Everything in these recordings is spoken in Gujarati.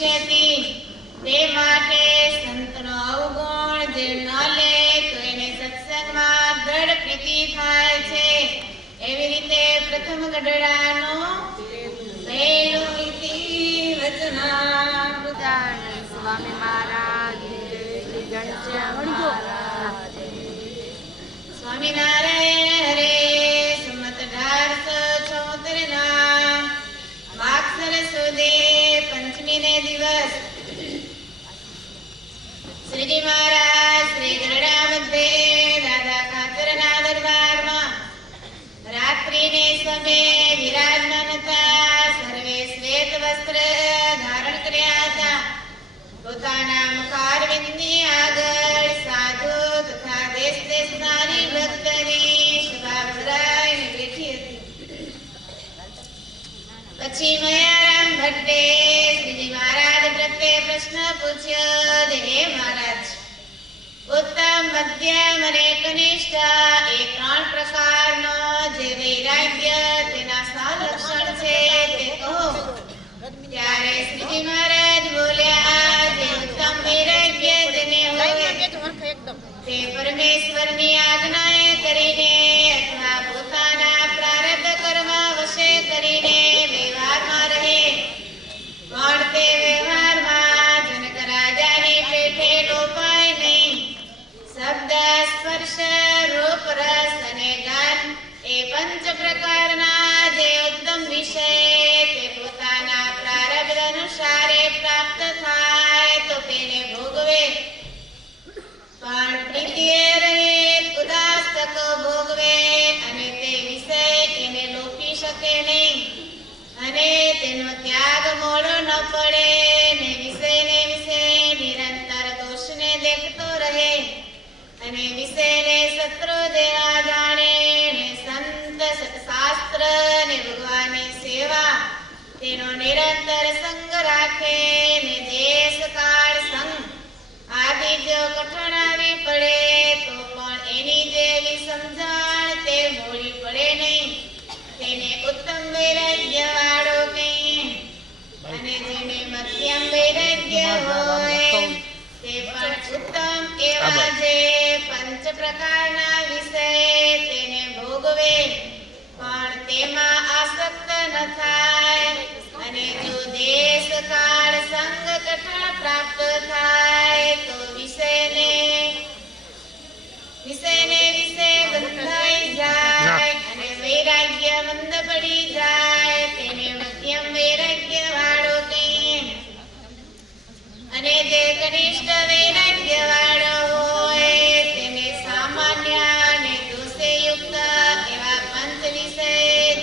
ભવિષ્યતિ તે માટે સંતનો અવગુણ જે ન લે તો એને સત્સંગમાં દ્રઢ પ્રીતિ થાય છે. એવી રીતે પ્રથમ ગઢડાનો પહેલું ઇતિ વચનામૃતાન સ્વામી મહારાજ શ્રી ઘનશ્યામ મહારાજ. સ્વામિનારાયણ હરે. સંમત 1876 ના માગસર સુદી પંચમી ને દિવસ શ્રીજી મહારાજ શ્રી ગરડા મધ્યે દાદા ખાચરના દરબારમાં રાત્રિને સમયે વિરાજમાન હતા. સર્વે શ્વેત વસ્ત્ર ધારણ કર્યા હતા. પોતાના મુખારવિંદની આગળ સાધુ તથા દેશ દેશનારી ભક્તની સભા ભરાઈને બેઠી હતી. પછી મયારામ ભટ્ટે શ્રીજી મહારાજ પ્રત્યે પ્રશ્ન પૂછ્યો. હે મહારાજ, ઉત્તમ, મધ્યમ અને કનિષ્ઠ એ 3 પ્રકારનો જે વૈરાગ્ય તેના સા લક્ષણ છે તે કહો. ત્યારે શ્રીજી મહારાજ બોલ્યા, જે ઉત્તમ વૈરાગ્ય જેને હોય તે પરમેશ્વરની આજ્ઞાએ કરીને અથવા પોતાના પ્રારબ્ધ કર્મ વશે કરીને વ્યવહારમાં રહે, પણ તે વ્યવહારમાં જનક રાજાની પેઠે લોપાય નહીં. શબ્દ, સ્પર્શ, રૂપ, રસ અને ગાન એ 5 પ્રકારના જે ઉત્તમ વિષય તે પોતાના પ્રારબ્ધ અનુસારે પ્રાપ્ત થાય તો તેને ભોગવે, પણ પ્રીતિએ રહિત ઉદાસ તકો ભોગવે અને તે વિષય એને લોપી શકે નહીં અને તેનો ત્યાગ મોડો ન પડે ને વિષય નિરંતર દોષને દેખતો રહે અને વિષયને શત્રુ દેવા જાણે ને સંત સત્શાસ્ત્ર ને ભગવાનની સેવા તેનો નિરંતર સંગ રાખે ને દેશ કાળ સંગ આદિ જો કઠણ આવી પડે તો પણ એની જેવી સમજણ તે મોડી પડે નહીં. તેને ઉત્તમ વૈરાગ્ય વાળો કહીએ. અને જેને મધ્યમ વૈરાગ્ય હોય તે પણ ઉત્તમ એવા જે 5 પ્રકારના વિષય તેને ભોગવે, પણ તેમાં આસક્ત ન થાય. અને જો દેશ કાળ સંગ કઠણ પ્રાપ્ત થાય તો વિષય વિશે બંધાઈ જાય અને વૈરાગ્ય મંદ પડી જાય. તેને મધ્યમ વૈરાગ્ય વાળો કહીએ. અને જે કનિષ્ઠ વૈરાગ્ય વાળો હોય તેને સામાન્ય અને દોષે યુક્ત એવા 5 વિષય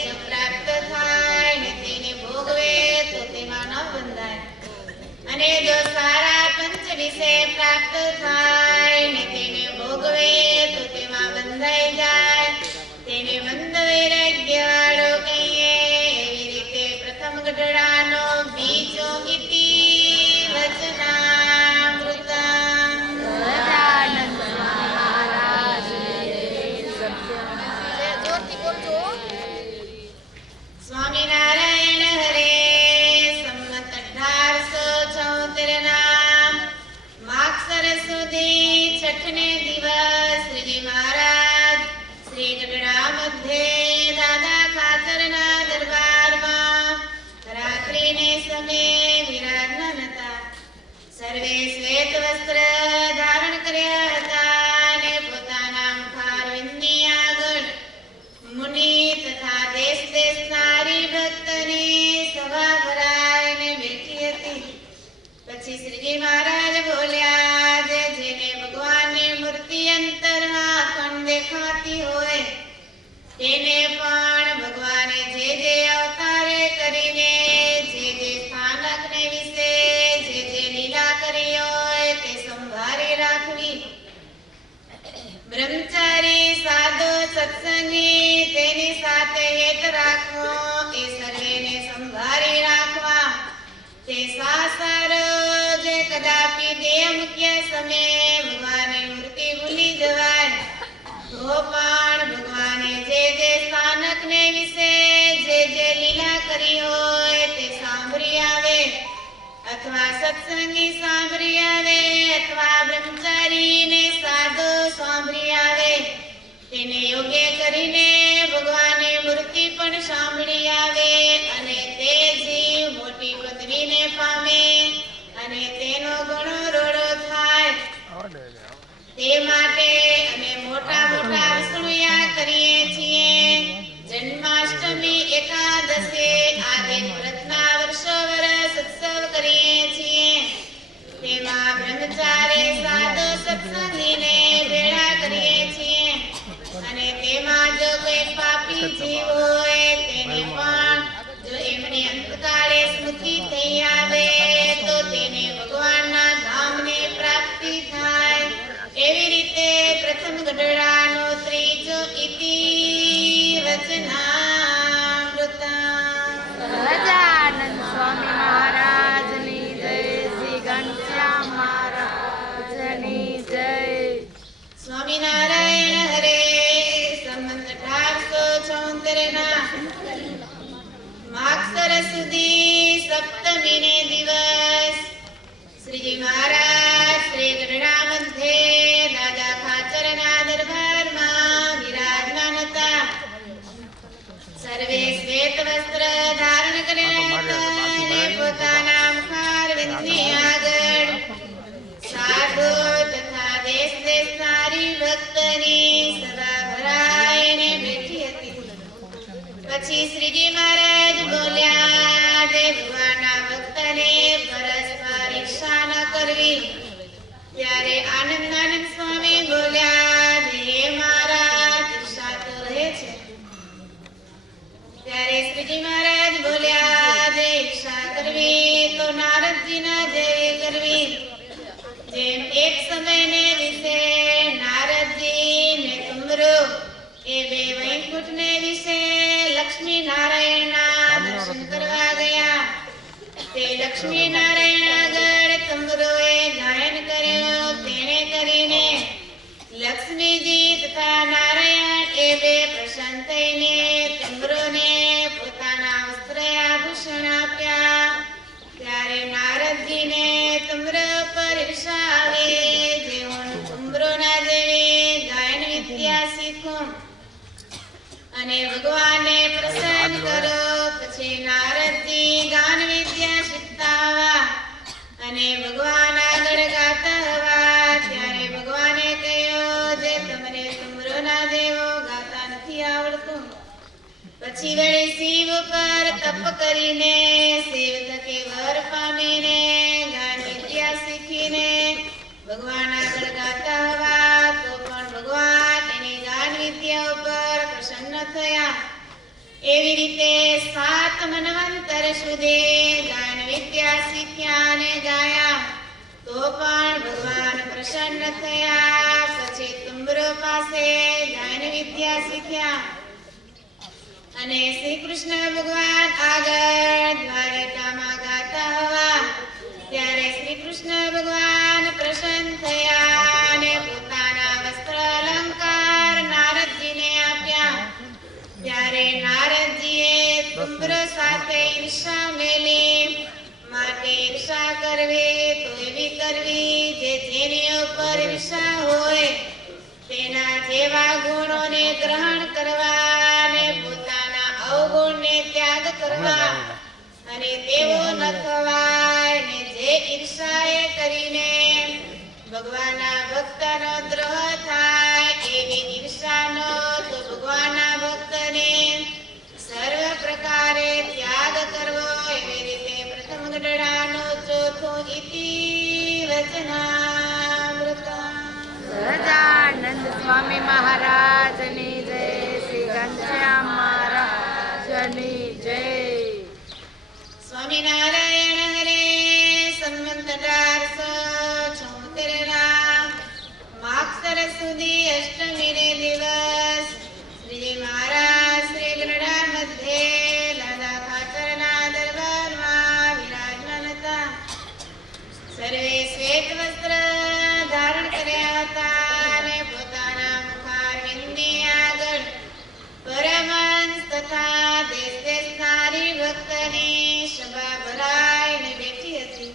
જો પ્રાપ્ત થાય ને તેને ભોગવે તો તેમાં ન બંધાય. અને જો સારા 5 વિષય પ્રાપ્ત થાય ને તેને ભોગવે તો તેમાં બંધાઈ જાય. તેને મંદ વૈરાગ્ય વાળો કહીએ. એવી રીતે પ્રથમ ગઢડાનો બીજો ઇતિ સ્વામિનારાયણ હરે. સંમત 1876 ના માગસર સુધી છઠને દિવસ શ્રીજી મહારાજ શ્રી ગઢડા મધ્યે દાદા ખાચરના દરબારમાં રાત્રિને સમયે વિરાજમાન હતા. સર્વે શ્વેત વસ્ત્ર ધારણ કર્યા હતા અને પોતાના મુખારવિંદની આગળ મુનિ તથા દેશ દેશનારી ભક્તની સભા ભરાઈને બેઠી હતી. પછી શ્રીજી મહારાજ બોલ્યા, જેને ભગવાનની મૂર્તિ અંતરમાં અખંડ દેખાતી હોય તેને પણ ભગવાને જે અવતારે કરીને જે સ્થાનકને વિશે જે લીલા કરી હોય તે સંભાળી રાખવી. બ્રહ્મચારી, સાધુ, સત્સંગી તેની સાથે હેત રાખવો એ સર્વેને સંભાળી રાખવા. તે સાસારો જે કદાપી દેહ મૂક્યા સમયે ભગવાનની મૂર્તિ ભૂલી જવાય તો પણ ભગવાને જે સ્થાનકને વિશે જે લીલા કરી હોય તે સાંભળી આવે અથવા સત્સંગી સાંભળી આવે અથવા બ્રહ્મચારીને સાધુ સાંભળી આવે તેને યોગ્ય કરીને ભગવાનની મૂર્તિ પણ સાંભળી આવે અને તે જીવ મોટી પદવીને પામે અને તેનો ઘણો રોડો થાય. તે માટે અમે મોટા મોટા વિષ્ણુયા કરીએ છીએ. જન્માષ્ટમી એકાદશે આદિ વ્રતના વર્ષો વર્ષ ઉત્સવ કરીએ છીએ. તેમાં બ્રહ્મચારી સાધુ સત્સંગીને ભેળા કરીએ છીએ અને તેમાં જો કોઈ પાપી જીવ હોય તેને પણ જો એમની અંતકાળે સ્મૃતિ થઈ આવે તો તેને ભગવાનના ધામની પ્રાપ્તિ થાય. એવી રીતે પ્રથમ ગઢડાનો ત્રીજો ઇતિ વચનામૃતમ. સહજાનંદ સ્વામી મહારાજની જય. શ્રી ઘનશ્યામ મહારાજની જય. સ્વામિનારાયણ હરે. સંમત 1876 ના માગસર સુધી સપ્તમીને દિવસ શ્રીજી મહારાજ શ્રી ગઢડા મધ્યે રાજા ખાચરના દરબારમાં બિરાજમાન હતા. સર્વે શ્વેત વસ્ત્ર ધારણ કર્યા હતા અને પોતાના મુખારવિંદની આગળ સાધુ તથા દેશ દેશના હરિભક્તની સભા ભરાઈને બેઠી હતી. પછી શ્રીજી મહારાજ બોલ્યા, જે ભગવાનના ભક્તને પરસ્પર ઈર્ષા ન કરવી. ત્યારે આનંદાનંદ સ્વામી બોલ્યા, હે મહારાજ, ઈર્ષા તો રહે છે. ત્યારે શ્રીજી મહારાજ બોલ્યા, જે ઈર્ષા કરવી તો નારદજીના જેવી કરવી. જેમ એક સમયને વિશે નારદજી ને તુમરો એ બે વૈકુંઠને વિશે લક્ષ્મી નારાયણના દર્શન કરવા ગયા. તે લક્ષ્મી નારાયણ આગળ તુમરોએ ગાયન કર્યો. તેણે કરીને લક્ષ્મીજી તથા નારાયણ એ બે પ્રસન્ન થઈને તુમરોને પોતાના વસ્ત્ર આભૂષણ આપ્યા. ત્યારે નારદજીને તુમરો પર ઈર્ષા આવે. જે હું તુમરોના જેવી ગાયન વિદ્યા શીખું અને ભગવાનને પ્રસન્ન કરો. પછી નારદજી ગાન વિદ્યા શીખતા હવા અને ભગવાન આગળ ગાતા હવા. ત્યારે ભગવાને કહ્યું, જે તમને તુમરોના જેવો ગાતા નથી આવડતું. પછી વળી શિવ પર તપ કરીને શિવ થકી વર પામીને ગાન વિદ્યા શીખીને ભગવાન આગળ ગાતા હવા. તો પણ ભગવાન એની ગાન વિદ્યા ઉપર પ્રસન્ન થયા. એવી રીતે 7 મન્વંતર સુધી ગાન વિદ્યા શીખ્યા અને ગાયા. તો પણ ભગવાન પ્રસન્ન થયા. પછી તુમરો પાસે ગાન વિદ્યા શીખ્યા અને શ્રી કૃષ્ણ ભગવાન આગળ દ્વારકામાં ગાતા હવા. ત્યારે શ્રી કૃષ્ણ ભગવાન પ્રસન્ન થયા અને પોતાના વસ્ત્ર અલંકાર નારદજીને આપ્યા. ત્યારે નારદજીએ તુમરો સાથે ઈર્ષા મેલી. માટે ઈર્ષા કરવી તો એવી કરવી જે જેની ઉપર ઈર્ષા હોય તેના જેવા ગુણોને ગ્રહણ કરવા અને પોતાના અવગુણને ત્યાગ કરવા અને તેવો ન થવાય. ને જે ઈર્ષાએ કરીને ભગવાનના ભક્તનો દ્રોહ થાય એવી ઈર્ષાનો તો ભગવાનના ભક્તને સર્વ પ્રકારે ત્યાગ કરવો. એવી રીતે પ્રથમ ગઢડાનો ચોથો ઇતિ વચનામૃતમ. સહજાનંદ સ્વામી મહારાજની જય. શ્રી ઘનશ્યામ મહારાજની જય. સ્વામિનારાયણ હરે. સંમત 1876 ના માગસર સુધી અષ્ટમીને દિવસ શ્રીજી મહારાજ શ્રી ગઢડા મધ્યે દાદા ખાચરના દરબારમાં વિરાજમાન હતા. સર્વે શ્વેત વસ્ત્ર ધારણ કર્યા હતા અને પોતાના મુખારવિંદની આગળ પરમહંસ તથા દેશ દેશના હરિભક્તની સભા ભરાઈને બેઠી હતી.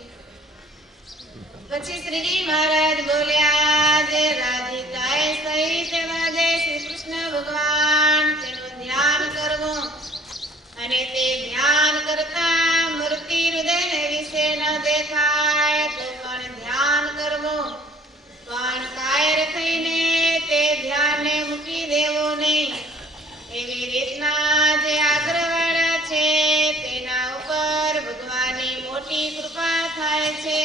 પછી શ્રીજી મહારાજ બોલ્યા, જે રાધિકાએ સહિત વાદે શ્રી કૃષ્ણ ભગવાન તેનું ધ્યાન કરવું અને તે ધ્યાન કરતા મૂર્તિ હૃદય વિશે ન દેખાય તો પણ ધ્યાન કરવું, પણ કાયર થઈને તે ધ્યાનને મૂકી દેવું નહીં. એવી રીતના જે આગ્રહવાળા છે તેના ઉપર ભગવાનની મોટી કૃપા થાય છે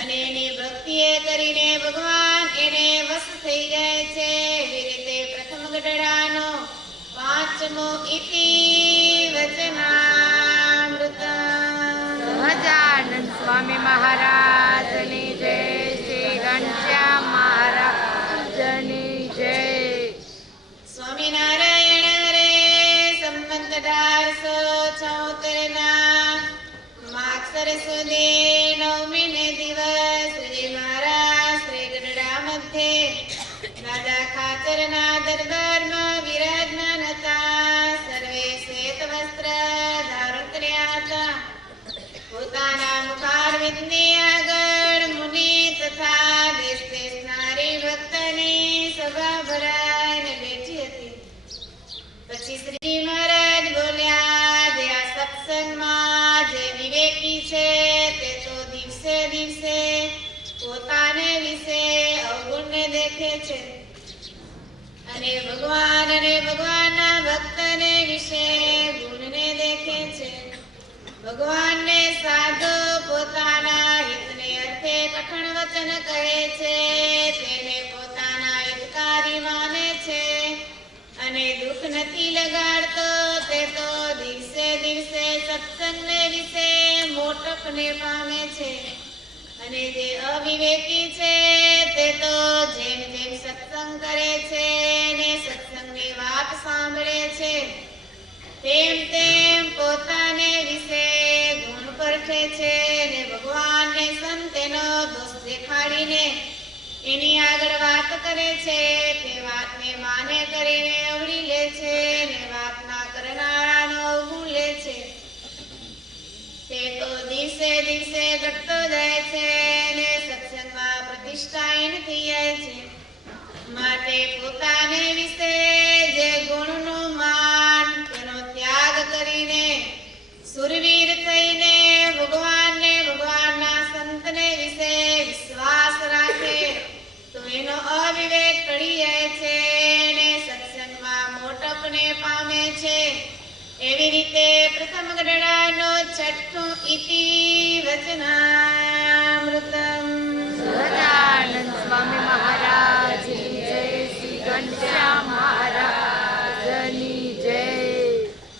અને એની ભક્તિએ કરીને ભગવાન એને વશ થઈ જાય છે. એવી રીતે પ્રથમ ગઢડાનો 5મો ઇતિ વચનામૃતમ. સહજાનંદ સ્વામી મહારાજની જય. શ્રી ઘનશ્યામ મહારાજની જય. સ્વામિનારાયણ હરે. સંમત 1876 ના માગસર સુધી 9મી ને દિવસ શ્રીજી મહારાજ શ્રી ગઢડા મધ્યે દાદા ખાચરના દરબારમાં વિરાજમાન હતા. સર્વે શ્વેત વસ્ત્ર ધારણ કર્યા હતા. પોતાના મુખારવિંદની આગળ મુનિ તથા દેશ દેશના હરિભક્તની સભા ભરાઈને બેઠી હતી. પછી શ્રીજી મહારાજ બોલ્યા, જે આ સત્સંગમાં જે વિવેકી છે તે તો દિવસે દિવસે પોતાને વિશે અવગુણને દેખે છે અને ભગવાન અને ભગવાનના ભક્તને વિશે ગુણને દેખે છે. ભગવાનને સાધુ પોતાના હિતને અર્થે કઠણ વચન કહે છે, તેને પોતાના હિતકારી માને છે અને દુઃખ નથી લગાડતો તે તો દિવસે દિવસે સત્સંગને વિશે મોટપને પામે છે. અને જે અવિવેકી છે તે તો જેમ જેમ સત્સંગ કરે છે ને સત્સંગની વાત સાંભળે છે તેમ તેમ પોતાને વિશે ગુણ પરખે છે ને ભગવાનને સંતેનો દોષ દેખાડીને એની આગળ વાત કરે છે. તે વાતને માને કરીને અવળી લે છે ને વાતના કરનારાનો અવગુણ લે છે. તે તો દિવસે દિવસે ઘટતો જાય છે ને સત્સંગમાં પ્રતિષ્ઠાહીન થઈ જાય છે. માટે પોતાને વિશે જે ગુણનું માન તેનો ત્યાગ કરીને સુરવીર થઈને ભગવાનને ભગવાનના સંતને વિશે વિશ્વાસ રાખે તો એનો અવિવેક ટળી જાય છે ને સત્સંગમાં મોટપને પામે છે. એવી રીતે પ્રથમ ગઢડાનો 6ઠો ઇતિ વચનામૃતમ. સહજાનંદ સ્વામી મહારાજની જય. શ્રી ઘનશ્યામ મહારાજની જય.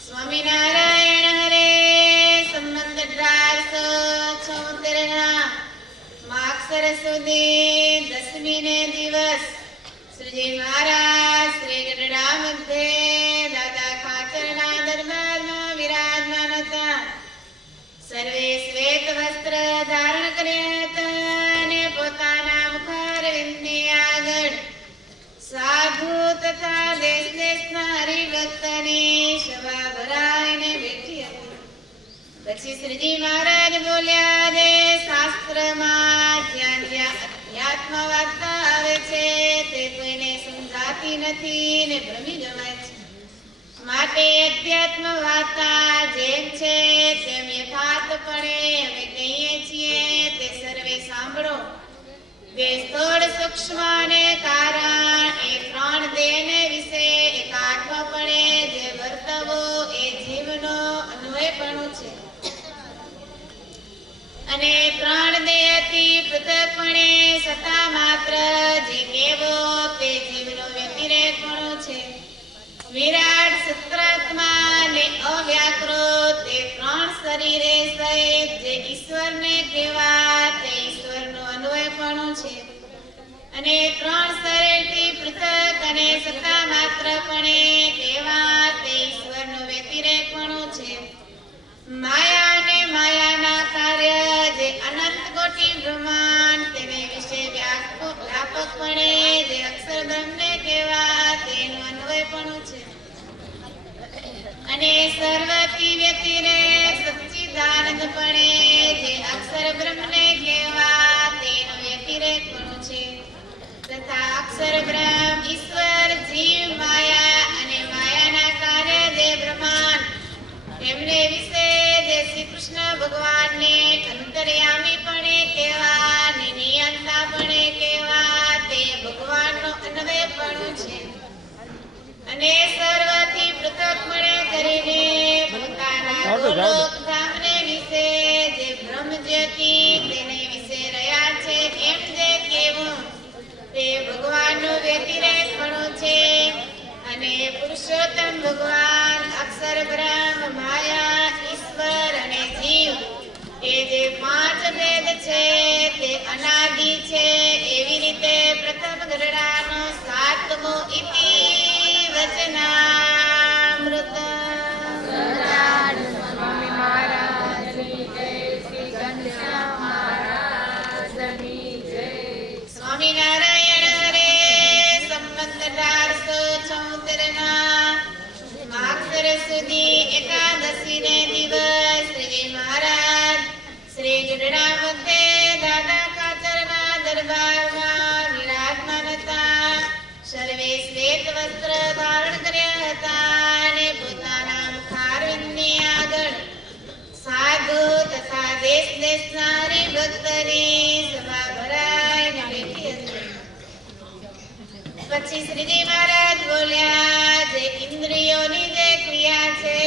સ્વામિનારાયણ હરે. સંમત 1876 ના માગસર સુધી 10મી ને દિવસ શ્રીજી મહારાજ શ્રી ગઢડા મધ્યે દાદા ખાચરના દરબારમાં વિરાજમાન હતા. સર્વે શ્વેત વસ્ત્ર ધારણ કર્યા હતા અને પોતાના મુખારવિંદની આગળ સાધુ તથા દેશ દેશના હરિભક્તની સભા ભરાઈને બેઠી હતી. પછી શ્રીજી મહારાજ બોલ્યા, જે શાસ્ત્રમાં જ્યાં જ્યાં અધ્યાત્મ વાર્તા આવે છે તે કોઈને સમજાતી નથી ને ભ્રમી જવાય છે. માટે અધ્યાત્મ વાર્તા જેમ છે તેમ યથાર્થપણે અમે કહીએ છીએ તે સર્વે સાંભળો. તે સ્થૂળ સૂક્ષ્મ અને કારણ એ 3 દેહને વિશે એકાત્મપણે જે વર્તવો એ જીવનો અન્વયપણું છે અને 3 દેહથી પૃથકપણે સતા માત્ર જે કેવો તે જીવનો વ્યતિરેકપણું છે. વિરાટ સૂત્રાત્મા ને અવ્યાકૃત તે 3 શરીરે સહિત જે ઈશ્વરને કહેવા તે ઈશ્વરનો અન્વયપણું છે અને 3 શરીરથી પૃથક અને સત્તા માત્રપણે કહેવા તે ઈશ્વરનો વ્યતિરેકપણું છે. માયા અને માયાના કાર્ય જે અનંત કોટી બ્રહ્માંડ તેને વિશે વ્યાપકપણે જે અક્ષર બ્રહ્મને કહેવા તેનું અન્વયપણું છે અને સર્વથી વ્યતિરેક સચ્ચિદાનંદપણે જે અક્ષર બ્રહ્મને કહેવા અક્ષર બ્રહ્મ ઈશ્વર જીવ માયા અને માયાના કાર્ય જે બ્રહ્માંડ એમને વિશે જે શ્રી કૃષ્ણ ભગવાનને અંતર્યામીપણે કહેવા ને નિયંતાપણે કહેવા તે ભગવાનનો અન્વયપણું છે અને સર્વથી પૃથકપણે કરીને પોતાના ગોલોક ધામને વિશે જે બ્રહ્મ જ્યોતિ તેને વિશે રહ્યા છે એમ જે કહેવું તે ભગવાનનું વ્યતિરેકપણું છે અને પુરુષોત્તમ ભગવાન અક્ષર બ્રહ્મ માયા ઈશ્વર અને જીવ એ જે પાંચ ભેદ છે તે અનાદિ છે એવી રીતે પ્રથમ ગરડાનો સાતમો ઇતિ વચનામૃત. સહજાનંદ સ્વામી મહારાજની જય. શ્રી ઘનશ્યામ મહારાજની જય. સ્વામિનારાયણ હરે સંવત 1876 ના માગસર સુધી એકાદશી ને દિવસ શ્રીજી મહારાજ શ્રી ગઢડા મધ્યે દાદા ખાચરના દરબારમાં વિરાજમાન હતા. સર્વે શ્વેત વસ્ત્ર ધારણ કર્યા હતા અને પોતાના મુખારવિંદની આગળ સાધુ તથા દેશ દેશના હરિભક્તની સભા ભરાઈને બેઠી હતી. પછી શ્રીજી મહારાજ બોલ્યા, જે ઇન્દ્રિયોની જે ક્રિયા છે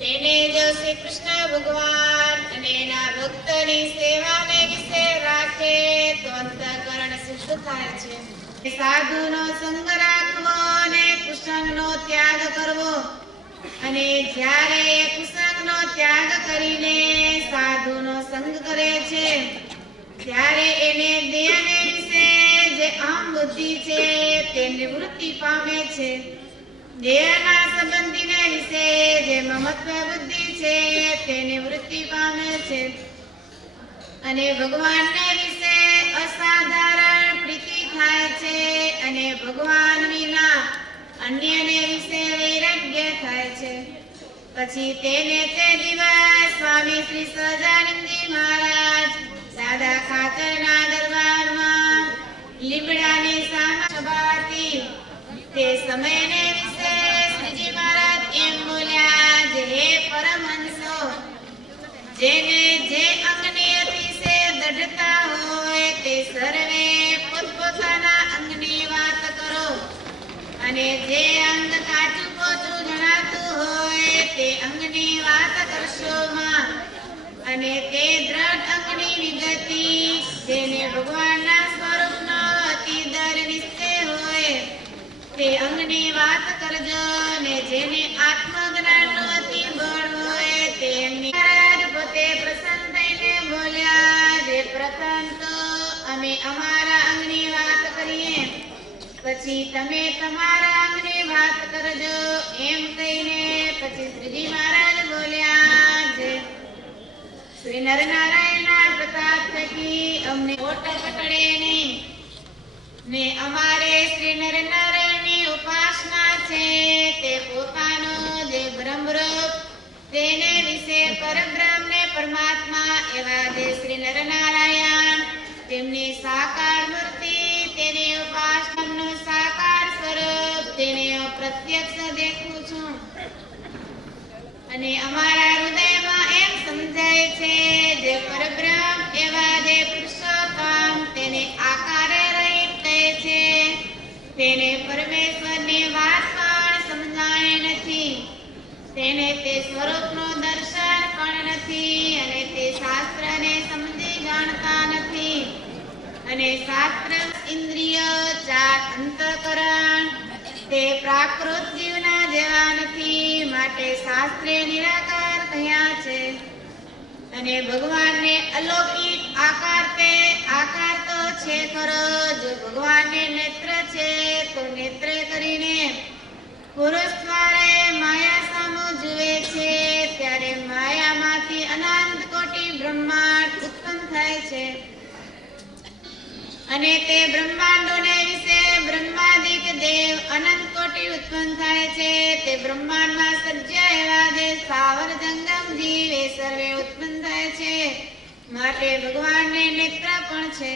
તેને જો શ્રી કૃષ્ણ ભગવાન અને એના ભક્તની સેવાને વિશે રાખે તો અંતઃકરણ શુદ્ધ થાય છે. સાધુનો સંગ રાખવો અને કુસંગનો ત્યાગ કરવો અને જ્યારે એ કુસંગનો ત્યાગ કરીને સાધુનો સંગ કરે છે ત્યારે એને દેહને વિશે જે અહમ બુદ્ધિ છે તે નિવૃત્તિ પામે છે. દેહના સંબંધીને વિશે જે મમત્વ બુદ્ધિ છે તે નિવૃત્તિ પામે છે અને ભગવાનને વિશે અસાધારણ પ્રીતિ થાય છે અને ભગવાન વિના અન્યને વિશે વૈરાગ્ય થાય છે. પછી તેને તે દિવસ સ્વામી શ્રી સહજાનંદજી મહારાજ દાદા ખાચરના દરબારમાં લીમડાની સામા સભા હતી. તે સમયને વિશે શ્રીજી મહારાજ એમ બોલ્યા, જે હે પરમહંસો, જેને જે અંગની અતિશય દઢતા હોય તે સર્વે પોતપોતાના અંગની વાત કરો અને જે અંગ કાચું પોચું જણાતું હોય તે અંગની વાત કરશો માં અને તે દ્રઢ અંગની વિગતિ જેને ભગવાનના સ્વરૂપનો અતિદર નિશ્ચય હોય તે અંગની વાત કરજો ને જેને આત્મજ્ઞાનનો અતિ બળ હોય તે અંગની. મહારાજ પોતે પ્રસન્ન થઈને બોલ્યા, જે પ્રથમ તો અમે અમારા અંગની વાત કરીએ પછી તમે તમારા અંગની વાત કરજો એમ કહીને પછી શ્રીજી મહારાજ બોલ્યા, જે શ્રી નરનારાયણના પ્રતાપ થકી અમને ખોટ પકડે નહીં ને અમારે શ્રી નરનારાયણની ઉપાસના છે તે પોતાનો જે બ્રહ્મરૂપ તેને વિશે પરબ્રહ્મ ને પરમાત્મા એવા જે શ્રી નરનારાયણ તેમની સાકાર મૂર્તિ તેની ઉપાસનાનું સાકાર સ્વરૂપ તેને પ્રત્યક્ષ દેખું છું અને અમારા હૃદયમાં એમ સમજાય છે જે પરબ્રહ્મ એવા જે પુરુષોત્તમ તેને આકારે રહિત કહે છે તેને પરમેશ્વરની વાત પણ સમજાય નથી. તેને તે સ્વરૂપનું દર્શન પણ નથી અને તે શાસ્ત્રને સમજી જાણતા નથી અને શાસ્ત્ર ઇન્દ્રિય ચાર અંતઃકરણ તે પ્રાકૃત જીવના જેવા નથી માટે શાસ્ત્રે નિરાકાર કહ્યા છે અને ભગવાનને અલૌકિક આકાર તે આકાર તો છે ખરો. જો ભગવાનને નેત્ર છે તો નેત્રે કરીને પુરુષ દ્વારે માયા સામુ જુએ છે ત્યારે માયામાંથી અનંત કોટી બ્રહ્માંડ ઉત્પન્ન થાય છે અને તે બ્રહ્માંડોને વિશે બ્રહ્માદિક દેવ અનંત કોટી ઉત્પન્ન થાય છે. તે બ્રહ્માંડમાં સર્જ્યા એવા જે સ્થાવર જંગમ જીવ એ સર્વે ઉત્પન્ન થાય છે માટે ભગવાનને નેત્ર પણ છે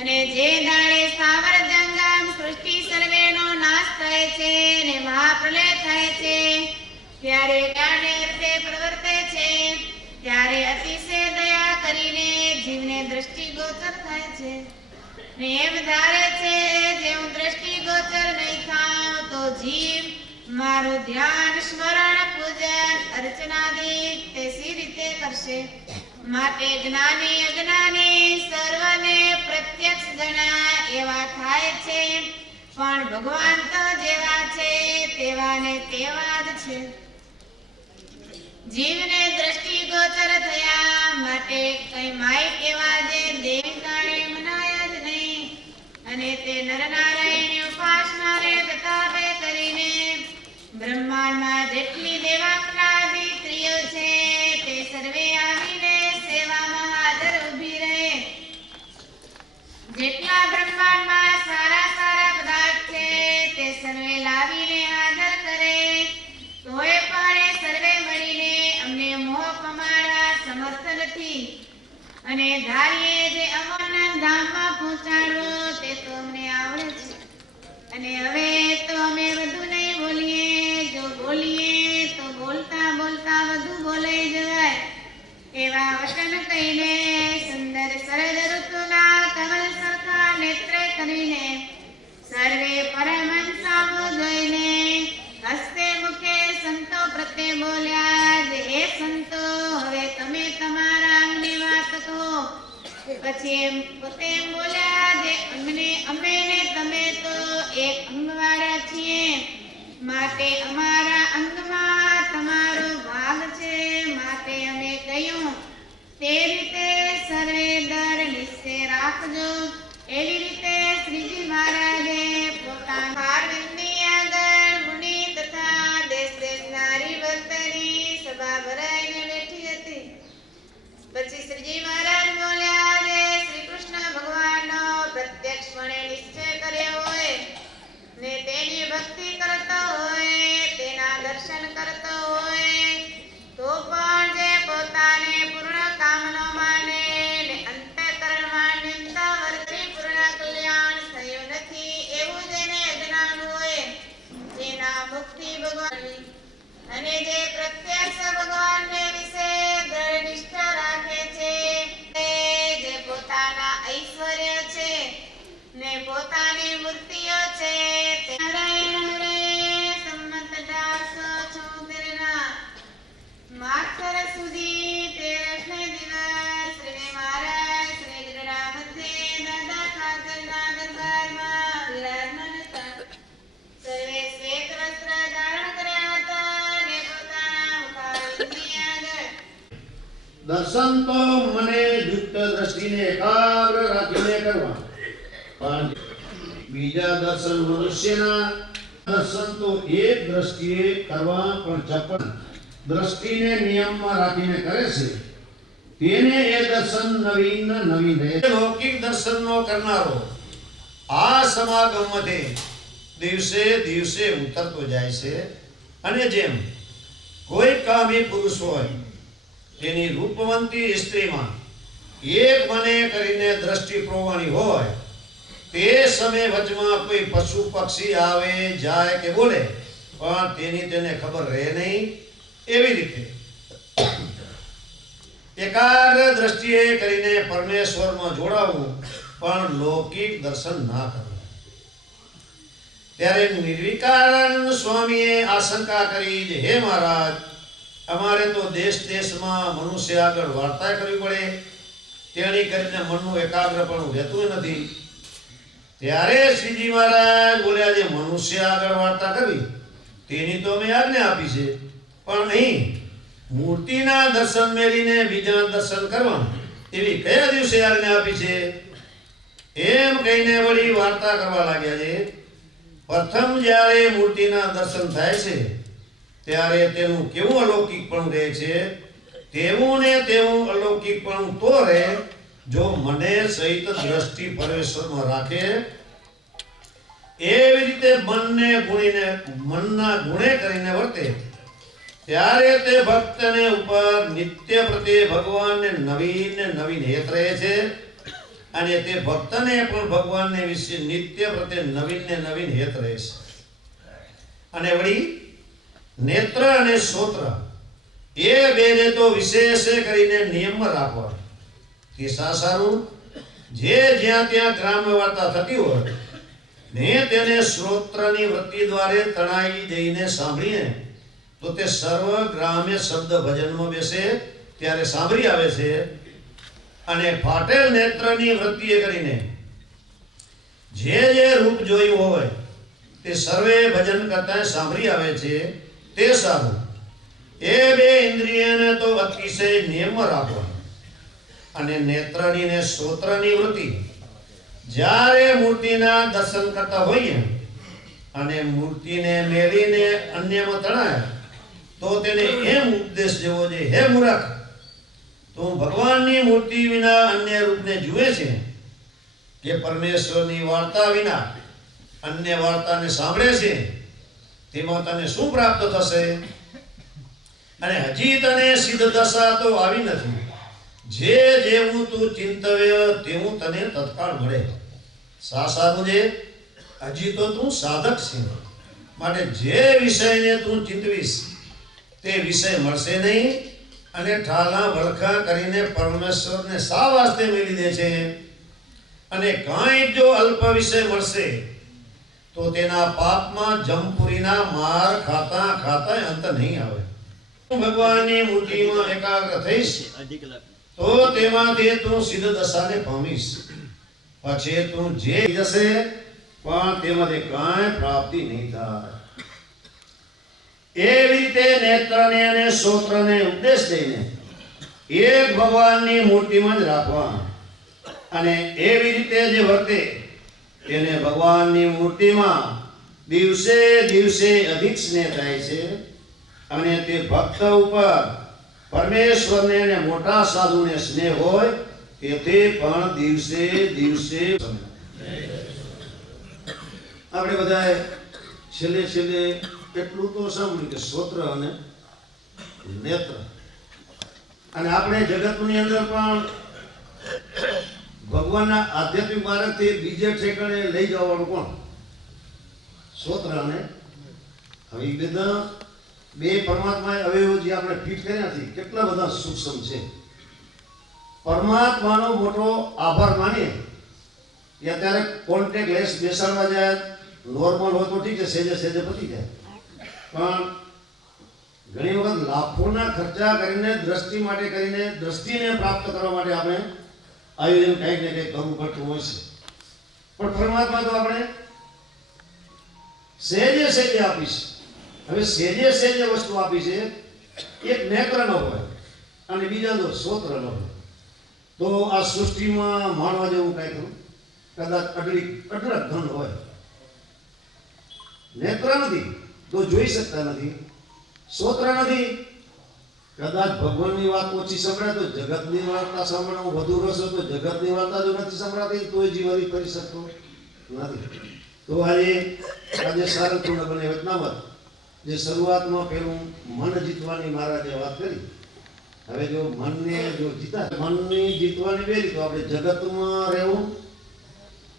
અને જે દાડે સ્થાવર જંગમ સૃષ્ટિ સર્વેનો નાશ થાય છે ને મહાપ્રલય થાય છે ત્યારે કારણે અર્થે પ્રવર્તે છે ત્યારે અતિશય દયા કરીને જીવને દ્રષ્ટિગોચર થાય છે ને એમ ધારે છે જે હું દ્રષ્ટિગોચર નહીં થાઉં તો જીવ મારું ધ્યાન સ્મરણ પૂજન અર્ચનાદિ તે સી રીતે કરશે માટે જ્ઞાની અજ્ઞાની સર્વને પ્રત્યક્ષ જણા એવા થાય છે પણ ભગવાન તો જેવા છે તેવા ને તેવા જ છે જીવને દ્રષ્ટિગોચર થયા માટે કઈ માય એવા જે દેવતાને મનાયા જ નહીં અને તે નરનારાયણની ઉપાસનાને પ્રતાપે કરીને બ્રહ્માંડમાં જેટલી દેવાંગનાદિ સ્ત્રીઓ છે તે સર્વે આવીને સેવામાં હાજર ઊભી રહે જેટલા બ્રહ્માંડમાં સારા સારા પદાર્થ છે તે સર્વે લાવીને હાજર કરે તોય પણ એ સર્વે મળીને અમને મોહ પમાડવા સમર્થ નથી અને ધારીએ જે અમરના ધામમાં પહોંચાડવો તે તો અમને આવડે છે અને હવે તો અમે વધુ નહીં બોલીએ જો બોલીએ તો બોલતા બોલતા વધુ બોલાઈ જવાય એવા વચન કહીને સુંદર શરદ ઋતુના કમલ સરખા નેત્રે કરીને સર્વે પરમહંસાઓ જોઈને હસ્તે મુખે સંતો પ્રત્યે બોલ્યા જે હે સંતો હવે તમે તમારા અંગની વાત કહો પછી એમ પોતે એમ બોલ્યા જે અમે ને તમે તો એક અંગવાળા છીએ માટે અમારા અંગમાં તમારો ભાગ છે માટે અમે કહ્યું તે રીતે સર્વે દર નિશ્ચય રાખજો એવી રીતે શ્રીજી મહારાજે પોતાના પાર્વતી આગળ મુનિ તથા દેશ દેશના હરિભક્તની સભા ભરાઈને બેઠી હતી પછી શ્રીજી મહારાજ બોલ્યા જે શ્રી કૃષ્ણ ભગવાનનો પ્રત્યક્ષપણે નિશ્ચય કર્યો હોય ને તેની ભક્તિ કરતો હોય તેના દર્શન કરતો હોય તો પણ જે પોતાને પૂર્ણ કામ ન માને ને અંતઃકરણમાં નિંદા વર્તી પૂર્ણ કલ્યાણ થયું નથી એવું જેને અજ્ઞાન હોય જેના મુક્તિ ભગવાન અને જે પ્રત્યક્ષ ભગવાનને વિશે દ્રઢ નિષ્ઠા રાખે છે જે પોતાના ઐશ્વર્ય છે ને પોતાની મૂર્તિઓ છે તે નારાયણ હરે સંમત 1876 ના માગસર સુધી 13 દિવસ શ્રી મહારાજ શ્રી ગઢડા મધ્યે દાદા ઠાકરના દરબારમાં વિરાજમાન હતા સર્વે શ્વેત વસ્ત્ર ધારણ કર્યા હતા ને પોતાના મુખારવિંદની આગળ દર્શન તો મને યુક્ત દ્રષ્ટિને એકાગ્ર રાખીને કરવા પણ બીજા દર્શન મનુષ્યના દર્શન તો એક દ્રષ્ટિએ કરવા પણ ચપળ દ્રષ્ટિને નિયમમાં રાખીને કરે છે તેને એ દર્શન નવીન રહે લૌકિક દર્શનનો કરનારો આ સમાગમમાંથી દિવસે દિવસે ઉતરતો જાય છે અને જેમ કોઈ કામી પુરુષ હોય તેની રૂપવંતી સ્ત્રીમાં એક મને કરીને દ્રષ્ટિ પ્રોવાની હોય તે સમય વચમાં કોઈ પશુ પક્ષી આવે જાય કે બોલે પણ તેની તેને ખબર રહે નહીં એવી રીતે એકાગ્ર દ્રષ્ટિએ કરીને પરમેશ્વરમાં જોડાવવું પણ લૌકિક દર્શન ના કરવું ત્યારે નિર્વિકારાનંદ સ્વામીએ આશંકા કરી જે હે મહારાજ અમારે તો દેશ દેશમાં મનુષ્ય આગળ વાર્તા કરવી પડે તેની કરીને મનનું એકાગ્રપણું રહેતું નથી ત્યારે શ્રીજી મહારાજ બોલ્યા જે મનુષ્ય આગળ વાર્તા કરવી તેની તો મેં આજ્ઞા આપી છે પણ અહીં મૂર્તિના દર્શન મેળીને બીજા દર્શન કરવા એવી કયા દિવસે આજ્ઞા આપી છે એમ કહીને વળી વાર્તા કરવા લાગ્યા છે પ્રથમ જ્યારે મૂર્તિના દર્શન થાય છે ત્યારે તેનું કેવું અલૌકિકપણું રહે છે તેવું ને તેવું અલૌકિકપણું તો રહે જો મને સહિત દ્રષ્ટિ પરમેશ્વરમાં રાખે એવી રીતે મનના ગુણે કરીને વર્તે ત્યારે તે ભક્તને ઉપર નિત્ય પ્રત્યે ભગવાનને નવીન હેત રહે છે અને તે ભક્તને પણ ભગવાનને વિશે નિત્ય પ્રત્યે નવીન ને નવીન હેત રહે છે. અને વળી નેત્ર અને શ્રોત્ર એ બેને તો વિશેષ કરીને નિયમમાં રાખવા. તે સારું જે જ્યાં ત્યાં ગ્રામ્ય વાર્તા થતી હોય ને તેને શ્રોત્રની વૃત્તિ દ્વારે તણાઈ જઈને સાંભળીને તો તે સર્વ ગ્રામ્ય શબ્દ ભજનમાં બેસે ત્યારે સાંભળી આવે છે. અને ફાટેલ નેત્રની વૃત્તિએ કરીને જે રૂપ જોયું હોય તે સર્વે ભજન કરતા સાંભળી આવે છે તે સારું. એ બે ઇન્દ્રિયને તો અતિશય નિયમમાં રાખવા. અને નેત્રની ને શ્રોત્રની વૃત્તિ જ્યારે મૂર્તિના દર્શન કરતા હોઈએ અને મૂર્તિને મેળીને અન્યમાં તણાય તો તેને એમ ઉપદેશ દેવો છે, હે મૂર્ખ, તું ભગવાનની મૂર્તિ વિના અન્ય રૂપને જુએ છે કે પરમેશ્વરની વાર્તા વિના અન્ય વાર્તાને સાંભળે છે, તેમાં તને શું પ્રાપ્ત થશે? અને હજી તને સિદ્ધ દશા તો આવી નથી. જેવું તું ચિંતવ્ય તેવું તને તત્કાળ મળે. સારું છે, હજી તો તું સાધક છે, માટે જે વિષયને તું ચિંતવીશ તે વિષય મળશે નહીં. અને ઠાલા વળખા કરીને પરમેશ્વરને સા વાસ્તે મેળવી દે છે. અને કાંઈ જો અલ્પ વિષય મળશે તો તેના પાપમાં જમપુરીના માર ખાતા ખાતા અંત નહીં આવે. ભગવાનની મૂર્તિમાં એકાગ્ર થઈશ તો તેમાંથી તું સિદ્ધ દશાને પામીશ. પછી તું જે જશે પણ તેમાંથી કાંઈ પ્રાપ્તિ નહીં થાય. એવી રીતે નેત્રને અને શ્રોત્રને ઉપદેશ દઈને એક ભગવાનની મૂર્તિમાં જ રાખવા. અને એવી રીતે જે વર્તે તેને ભગવાનની મૂર્તિમાં દિવસે દિવસે અધિક સ્નેહ થાય છે. અને તે ભક્ત ઉપર પરમેશ્વરને અને મોટા સાધુને સ્નેહ હોય તેથી પણ દિવસે દિવસે. આપણે બધાએ છેલ્લે એટલું તો સાંભળ્યું કે શ્રોત્ર અને નેત્ર. અને આપણે જગતની અંદર પણ ભગવાનના આધ્યાત્મિક માર્ગથી બીજે ઠેકાણે લઈ જવાનું કોણ? શ્રોત્ર અને હવે એ બધા બે પરમાત્માએ અવયવો જે આપણે ફિટ કર્યા નથી કેટલા બધા સૂક્ષ્મ છે. પરમાત્માનો મોટો આભાર માનીએ કે અત્યારે કોન્ટેક્ટ લેસ બેસાડવા જાય નોર્મલ હોય તો ઠીક છે, સેજે પતી જાય. પણ ઘણી વખત લાખોના ખર્ચા કરીને દ્રષ્ટિને પ્રાપ્ત કરવા માટે આપણે આયોજન કંઈક ને કંઈક કરવું પડતું હોય છે. પણ પરમાત્મા તો આપણે સેજે આપીશ. હવે સેજે વસ્તુ આપી છે. એક નેત્ર ન હોય અને બીજા તો શ્રોત્ર ન હોય તો આ સૃષ્ટિમાં માણવા જેવું કંઈ ખરું? કદાચ અઢળક ધન હોય. નેત્ર નથી તો જોઈ શકતા નથી, શ્રોત્ર નથી કદાચ ભગવાનની વાત ઓછી સંભળાય તો જગતની વાર્તા સાંભળવાનું વધુ રસ હોય તો જગતની વાર્તા જો નથી સંભળાતી તો જીવન કરી શકતો નથી. તો આજે સારંગપુરના બને વચનામત જે શરૂઆતમાં પેલું મન જીતવાની મહારાજે વાત કરી. હવે જો મનને મનની જીતવાની બે રીત, આપણે જગતમાં રહેવું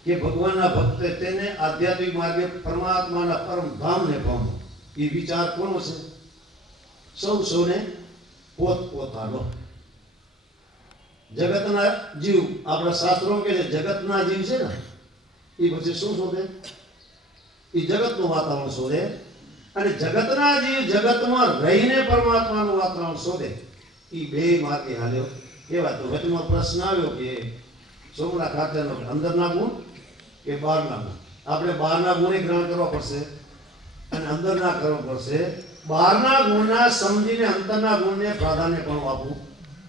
કે ભગવાનના ભક્ત તેને આધ્યાત્મિક માર્ગે પરમાત્માના પરમ ધામને પામવું. એ વિચાર કોનો છે? સૌને પોતપોતાનો. જગતના જીવ આપણા શાસ્ત્રો કે જગતના જીવ છે ને એ પછી શું શોધે? એ જગતનું વાતાવરણ શોધે. અને જગતના જીવ જગતમાં રહીને પરમાત્માનું વાતાવરણ શોધે. એ બે માર્ગે હાલ્યો. એવા તો વચમાં પ્રશ્ન આવ્યો કે સોમનાથ ખાતેનો અંદરના ગુણ કે બહારના ગુણ? આપણે બહારના ગુણે ગ્રહણ કરવા પડશે અને અંદરના કરવો પડશે. બહારના ગુણના સમજીને અંતરના ગુણને પ્રાધાન્ય પણ આપવું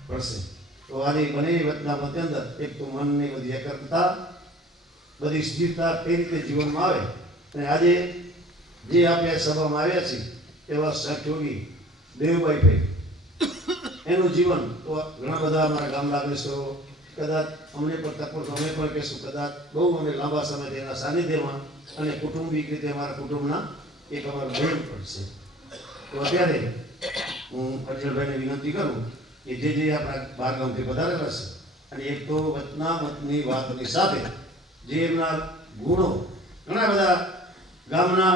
પડશે. તો આની બંનેની વચના મધ્ય અંદર એક તો મનની બધી એકાગ્રતા, બધી સ્થિરતા કઈ રીતે જીવનમાં આવે. અને આજે જે આપણે સભામાં આવ્યા છીએ એવા સહયોગી દેવભાઈ એનું જીવન તો ઘણા બધા અમારા ગામ લાગેશ્વરો કદાચ અમને પણ તકલીફ અમે પણ કહેશું, કદાચ બહુ અમે લાંબા સમયથી એના સાનિધ્યમાં અને કુટુંબિક રીતે અમારા કુટુંબના એક અમારું બેન પણ છે. તો અત્યારે હું અર્જુનભાઈને વિનંતી કરું કે જે આપણા બાર ગામથી પધારેલા છે અને એક તો વચનામતની વાતની સાથે જે એમના ગુણો ઘણા બધા ગામના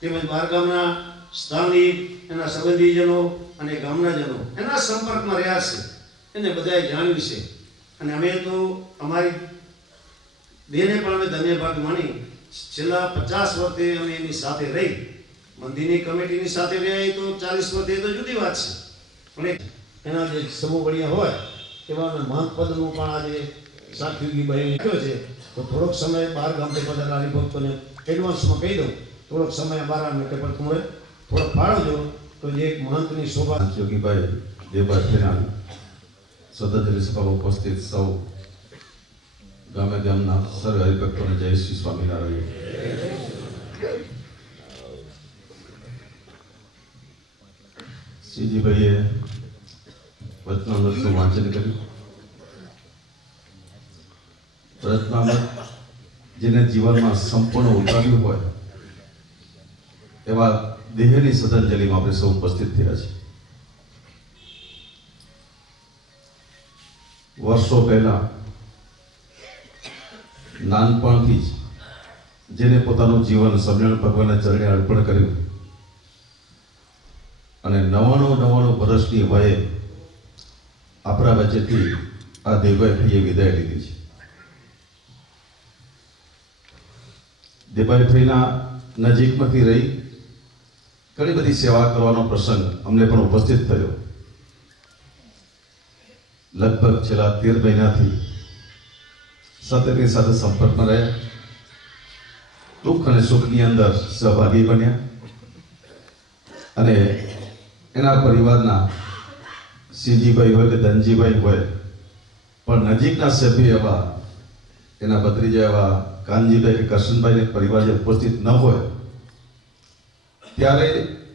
તેમજ બહાર ગામના સ્થાનિક એના સંબંધીજનો અને ગામના જનો એના સંપર્કમાં રહ્યા છે એને બધાએ જાણ્યું છે. અને અમે તો અમારી બેને પણ અમે ધન્યભાગ માની છેલ્લા 50 વર્ષથી અમે એની સાથે રહી. મંદિરની કમિટીની સાથે રહ્યા એ તો 40 વર્ષથી તો જુદી વાત છે, પણ એના જે સમૂહ વડિયા હોય એવા મહંત પદનું પણ આજે સાત્વિકી ભાઈ લખ્યો છે. તો થોડોક સમય બહાર ગામથી બધા હરિભક્તોને એડવાન્સમાં કહી દઉં, થોડોક સમય અમારા માટે પણ તમે થોડોક ફાળવજો તો જે એક મહંતની શોભા. યોગીભાઈ દેવભાઈ શ્રદ્ધાંજલિ સભામાં ઉપસ્થિત સૌ ગામે ગામના સર્વ હરિભક્તોને જય શ્રી સ્વામિનારાયણ. શ્રીજીભાઈએ વચનામૃતનું વાંચન કર્યું. વચનામૃત જેને જીવનમાં સંપૂર્ણ ઉતાર્યું હોય એવા દેહની શ્રદ્ધાંજલિમાં આપણે સૌ ઉપસ્થિત થયા છીએ. વર્ષો પહેલા નાનપણથી જ જેને પોતાનું જીવન સમરણ ભગવાનના ચરણે અર્પણ કર્યું અને 99 વર્ષની વયે આપણા વચ્ચેથી આ દેવભાઈ વિદાય લીધી છે. દેવભાઈના નજીકમાંથી રહી ઘણી બધી સેવા કરવાનો પ્રસંગ અમને પણ ઉપસ્થિત થયો. લગભગ છેલ્લા 13 મહિનાથી સતતની સાથે સંપર્કમાં રહ્યા, દુઃખ અને સુખની અંદર સહભાગી બન્યા અને એના પરિવારના સીજીભાઈ હોય કે ધનજીભાઈ હોય પણ નજીકના સભ્ય એવા એના ભત્રીજા એવા કાનજીભાઈ કે કરશનભાઈને પરિવાર જે ઉપસ્થિત ન હોય ત્યારે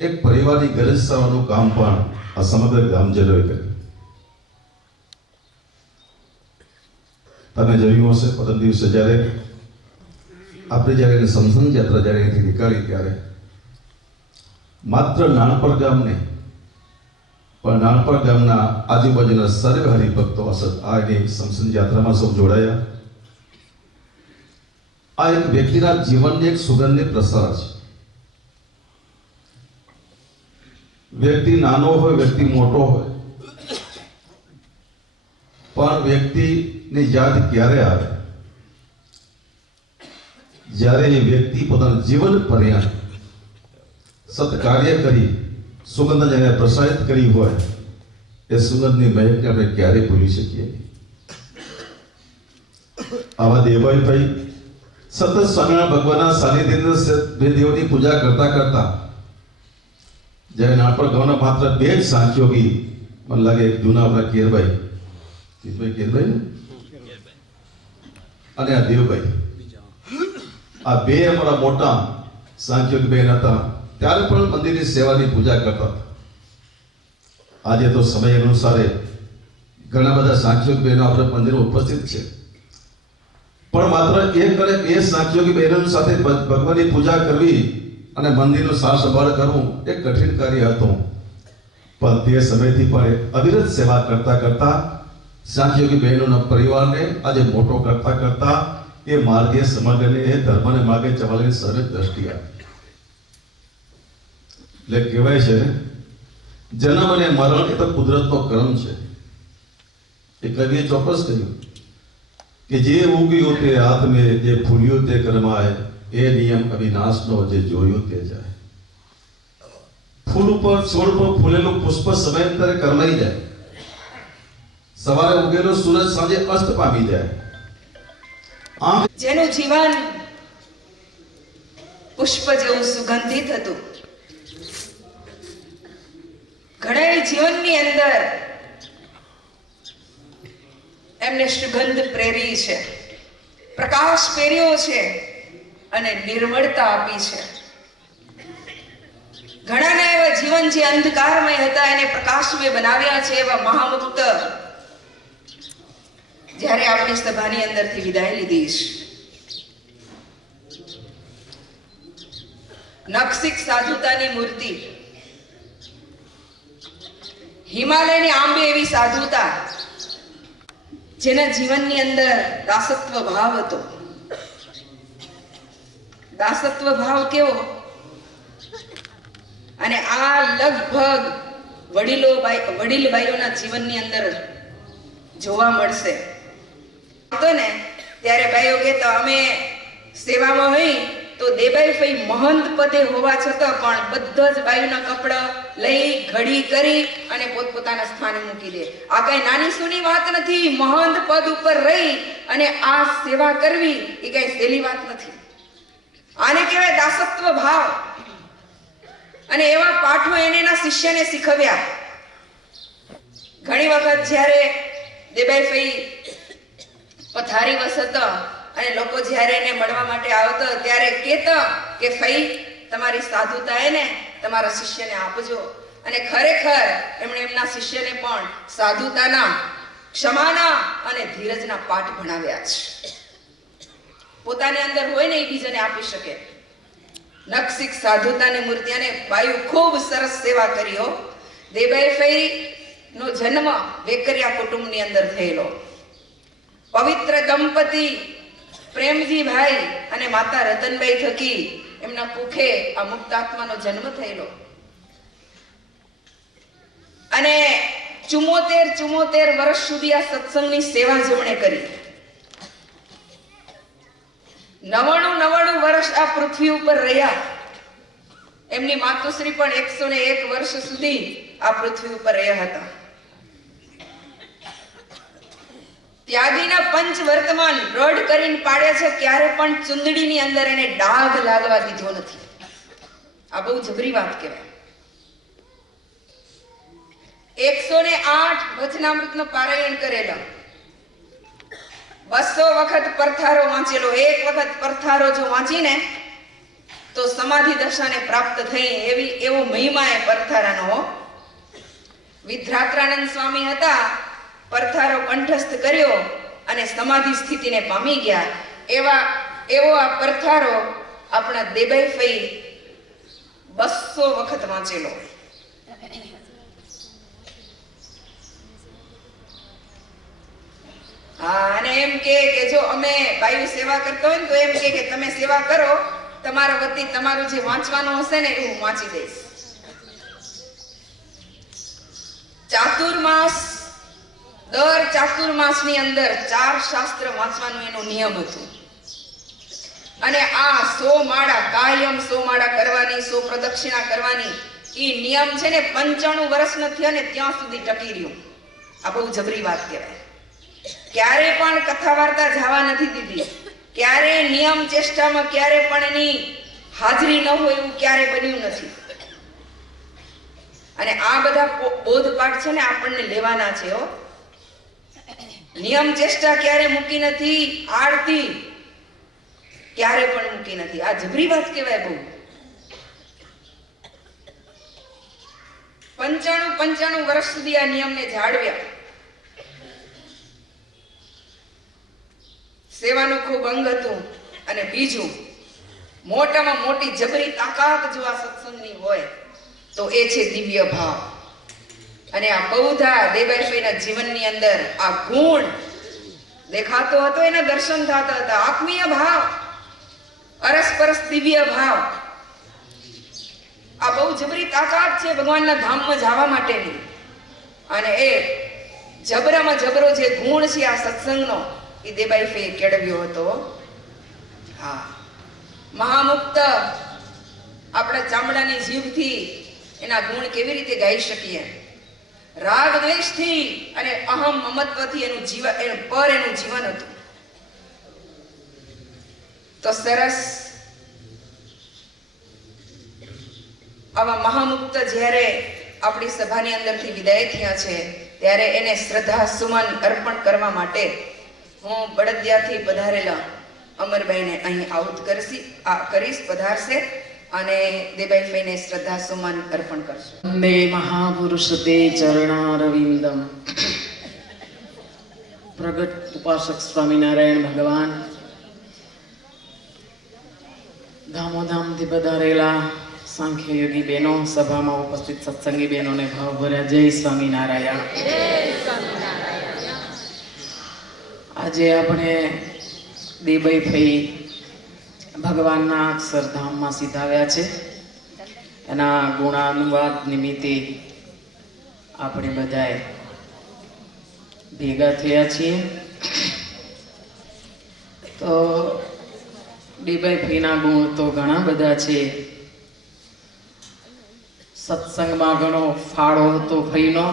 એક પરિવારની ગરજ સરાવવાનું કામ પણ આ સમગ્ર ગામજનોએ કર્યું. તમે જોયું હશે પ્રથમ દિવસે જ્યારે આપણે જ્યારે સમસન યાત્રા જ્યારે અહીંથી નીકળી ત્યારે માત્ર નાનપર ગામ નહીં પણ નાનપર ગામના આજુબાજુના સર્વ હરિભક્તો આ એની સમસન યાત્રામાં સૌ જોડાયા. આ એક વ્યક્તિના જીવનની એક સુગંધની પ્રસાર છે. વ્યક્તિ નાનો હોય, વ્યક્તિ મોટો હોય, પણ વ્યક્તિની યાદ ક્યારે આવે? જ્યારે એ વ્યક્તિ પોતાનું જીવન પર્યંત સત્કાર્ય કરી સુગંધ જેને પ્રસારિત કરી હોય એ સુગંધની મહેકને આપણે ક્યારે ભૂલી શકીએ? આવા દેવભાઈ સતત સ્વામિનારાયણ ભગવાનના સાનિધ્યની દેવની પૂજા કરતા કરતા જ્યારે નાનપણ ગામના માત્ર 2 જ સાંખ્યોગી મને લાગે જૂના આપણા કેરભાઈ અને આ દેવભાઈ, આ 2 અમારા મોટા સાંખ્યોગી બહેન હતા ત્યારે પણ મંદિરની સેવાની પૂજા કરતા. આજે તો સમય અનુસારે ઘણા બધા સાંખ્યોગી બહેનો આપણે મંદિરમાં ઉપસ્થિત છે, પણ માત્ર 1 અને 2 સાંખ્યોગી બહેનો સાથે ભગવાનની પૂજા કરવી અને મંદિરનું સાર સંભાળ કરવું એક કઠિન કાર્ય હતું. પણ તે સમયથી પણ અવિરત સેવા કરતા કરતા સાંખ્યોગી બહેનોના પરિવારને આજે મોટો કરતા કરતા એ માર્ગે સમગ્રને એ ધર્મને માર્ગે ચવાલેની સર્વે દ્રષ્ટિ આપી. એટલે કહેવાય છે જન્મ અને મરણ એ તો કુદરતનો ક્રમ છે. એ કવિએ ચોક્કસ કહ્યું કે જે ઉગ્યું તે આત્મે, જે ફૂલ્યું તે કર્માય, એ નિયમ અવિનાશનો જે જોયું તે જાય. ફૂલ ઉપર છોડ પર ફૂલેલું પુષ્પ સમયાંતરે કરમાઈ જાય, સવારે ઉગેલો સૂરજ સાંજે અસ્ત પામી જાય. જેનું જીવન પુષ્પ જેવું સુગંધિત હતું, ઘણા જીવનની અંદર એમને સુગંધ પ્રેરી છે, પ્રકાશ પહેર્યો છે અને નિર્મળતા આપી છે. ઘણાના એવા જીવન જે અંધકારમય હતા એને પ્રકાશમય બનાવ્યા છે. એવા મહામુક્ત જ્યારે આપણી સભાની અંદરથી વિદાય લીધી છે. નખસિક સાધુતાની મૂર્તિ, હિમાલયની આંબે એવી સાધુતા, જેના જીવનની અંદર દાસત્વ ભાવ હતો. દાસત્વ ભાવ કેવો? અને આ લગભગ વડીલ બાઈઓના જીવનની અંદર જોવા મળશે. તો ને ત્યારે બાઈઓ કહેતા અમે સેવામાં હોય તો દેબાઈ ફઈ મહંત પદે હોવા છતાં પણ બધા જ બાઈઓના કપડા લઈ ઘડી કરી અને પોતપોતાના સ્થાને મૂકી દે. આ કઈ નાની સૂની વાત નથી. મહંત પદ ઉપર રહી અને આ સેવા કરવી એ કઈ સહેલી વાત નથી. આને કહેવાય દાસત્વ ભાવ. અને એવા પાઠો એને એના શિષ્યને શીખવ્યા. ઘણી વખત જ્યારે દેબાઈ ફઈ પથારી વસત અને લોકો જ્યારે એને મળવા માટે આવતા ત્યારે કહેતા કે ફઈ તમારી સાધુતા એને તમારા શિષ્યને આપજો. અને ખરેખર એમણે એમના શિષ્યને પણ સાધુતાના, ક્ષમાના અને ધીરજના પાઠ ભણાવ્યા છે. પોતાની અંદર હોય ને એ બીજાને આપી શકે. નક્ષિક સાધુતાની મૂર્તિ અને બાયુ ખૂબ સરસ સેવા કરી હો. દેબાઈ ફઈ નો જન્મ વેકરિયા કુટુંબની અંદર થયેલો. પવિત્ર દંપતી પ્રેમજીભાઈ અને માતા રતનબાઈ થકી એમના કુખે આ મુક્તાત્માનો જન્મ થયેલો. અને 74 વર્ષ સુધી આ સત્સંગની સેવા જેમણે કરી. 99 વર્ષ આ પૃથ્વી ઉપર રહ્યા. એમની માતુશ્રી પણ 101 વર્ષ સુધી આ પૃથ્વી ઉપર રહ્યા હતા. ત્યાગીના પંચ વર્તમાન રડ કરીને પાડે છે, ક્યારે પણ ચુંદડીની અંદર એને ડાઘ લાગવા દીધો નથી. આ બહુ જબરી વાત કહેવાય. 108 વચનામૃતનો પારાયણ કરેલા, 200 વખત પરથારો વાંચેલો. એક વખત પરથારો જો વાંચીને તો સમાધિ દશાને પ્રાપ્ત થઈ એવો મહિમા એ પરથારાનો. વિદ્રાત્રાનંદ સ્વામી હતા, પરથારો કંઠસ્થ કર્યો અને સમાધિ સ્થિતિને પામી ગયા. એવો આ પરથારો આપણા દેબાઈ ફઈ 200 વખત વાંચેલો. હા, અને એમ કે જો અમે બાયુ સેવા કરતા હોય ને તો એમ કે તમે સેવા કરો, તમારા વતી તમારું જે વાંચવાનું હશે ને એ હું વાંચી દઈશ. ચાતુર્માસ, દર ચાતુર્માસની અંદર 4 શાસ્ત્ર વાંચવાનું એનો નિયમ હતો. અને આ 100 માળા કાયમ 100 માળા કરવાની, 100 પ્રદક્ષિણા કરવાની એ નિયમ છે ને 95 વર્ષ નથી અને ત્યાં સુધી ટકી રહ્યો. આ બહુ જબરી વાત કહેવાય. ક્યારે પણ કથા વાર્તા જવા નથી દીધી. ક્યારે નિયમ ચેષ્ટામાં ક્યારે પણ એની હાજરી ન હોય એવું ક્યારે બન્યું નથી. અને આ બધા બોધપાઠ છે ને આપણને લેવાના છે હો. નિયમ ચેષ્ટા ક્યારે મૂકી નથી, આરતી ક્યારે પણ મૂકી નથી. આ જબરી વાત કહેવાય બહુ. 95 વર્ષ સુધી આ નિયમને જાળવ્યા. સેવાનું ખૂબ અંગ હતું. અને બીજું મોટામાં મોટી જબરી તાકાત જો આ સત્સંગની હોય તો એ છે દિવ્ય ભાવ. અને આ બહુધા દેબાઈફઈના જીવનની અંદર આ ગુણ દેખાતો હતો, એના દર્શન થતા હતા. આત્મીય ભાવ, અરસપરસ દિવ્ય ભાવ. આ બહુ જબરી તાકાત છે ભગવાનના ધામમાં જવા માટેની. અને એ જબરામાં જબરો જે ગુણ છે આ સત્સંગનો એ દેબાઈફઈએ કેળવ્યો હતો. હા, મહામુક્ત આપણા ચામડાની જીભથી એના ગુણ કેવી રીતે ગાઈ શકીએ? રાગ દ્વેષથી અને અહમ મમત્વથી એનું જીવન એનું જીવન હતું. તો સરસ આવા મહામુક્ત જ્યારે આપણી સભાની અંદરથી વિદાય થયા છે ત્યારે એને શ્રદ્ધા સુમન અર્પણ કરવા માટે હું બળદિયાથી પધારેલા અમરભાઈને અહીં આઉટ કરીશ, પધારશે અને દેબાઈફઈને શ્રદ્ધા સુમન અર્પણ કરશે. વંદે મહાપુરુષ તે ચરણારવિંદમ. પ્રગટ ઉપાસક સ્વામિનારાયણ ભગવાન, ધામોધામથી પધારેલા સાંખ્ય યોગી બહેનો, સભામાં ઉપસ્થિત સત્સંગી બહેનોને ભાવભર્યા જય સ્વામિનારાયણ. આજે આપણે દેબાઈ ફઈ ભગવાનના અક્ષરધામમાં સીધાવ્યા છે. એના ગુણાનુવાદ નિમિત્તે આપણે બધાએ ભેગા થયા છીએ. તો દેબાઈ ફઈના ગુણ તો ઘણા બધા છે. સત્સંગમાં ઘણો ફાળો હતો ફઈનો.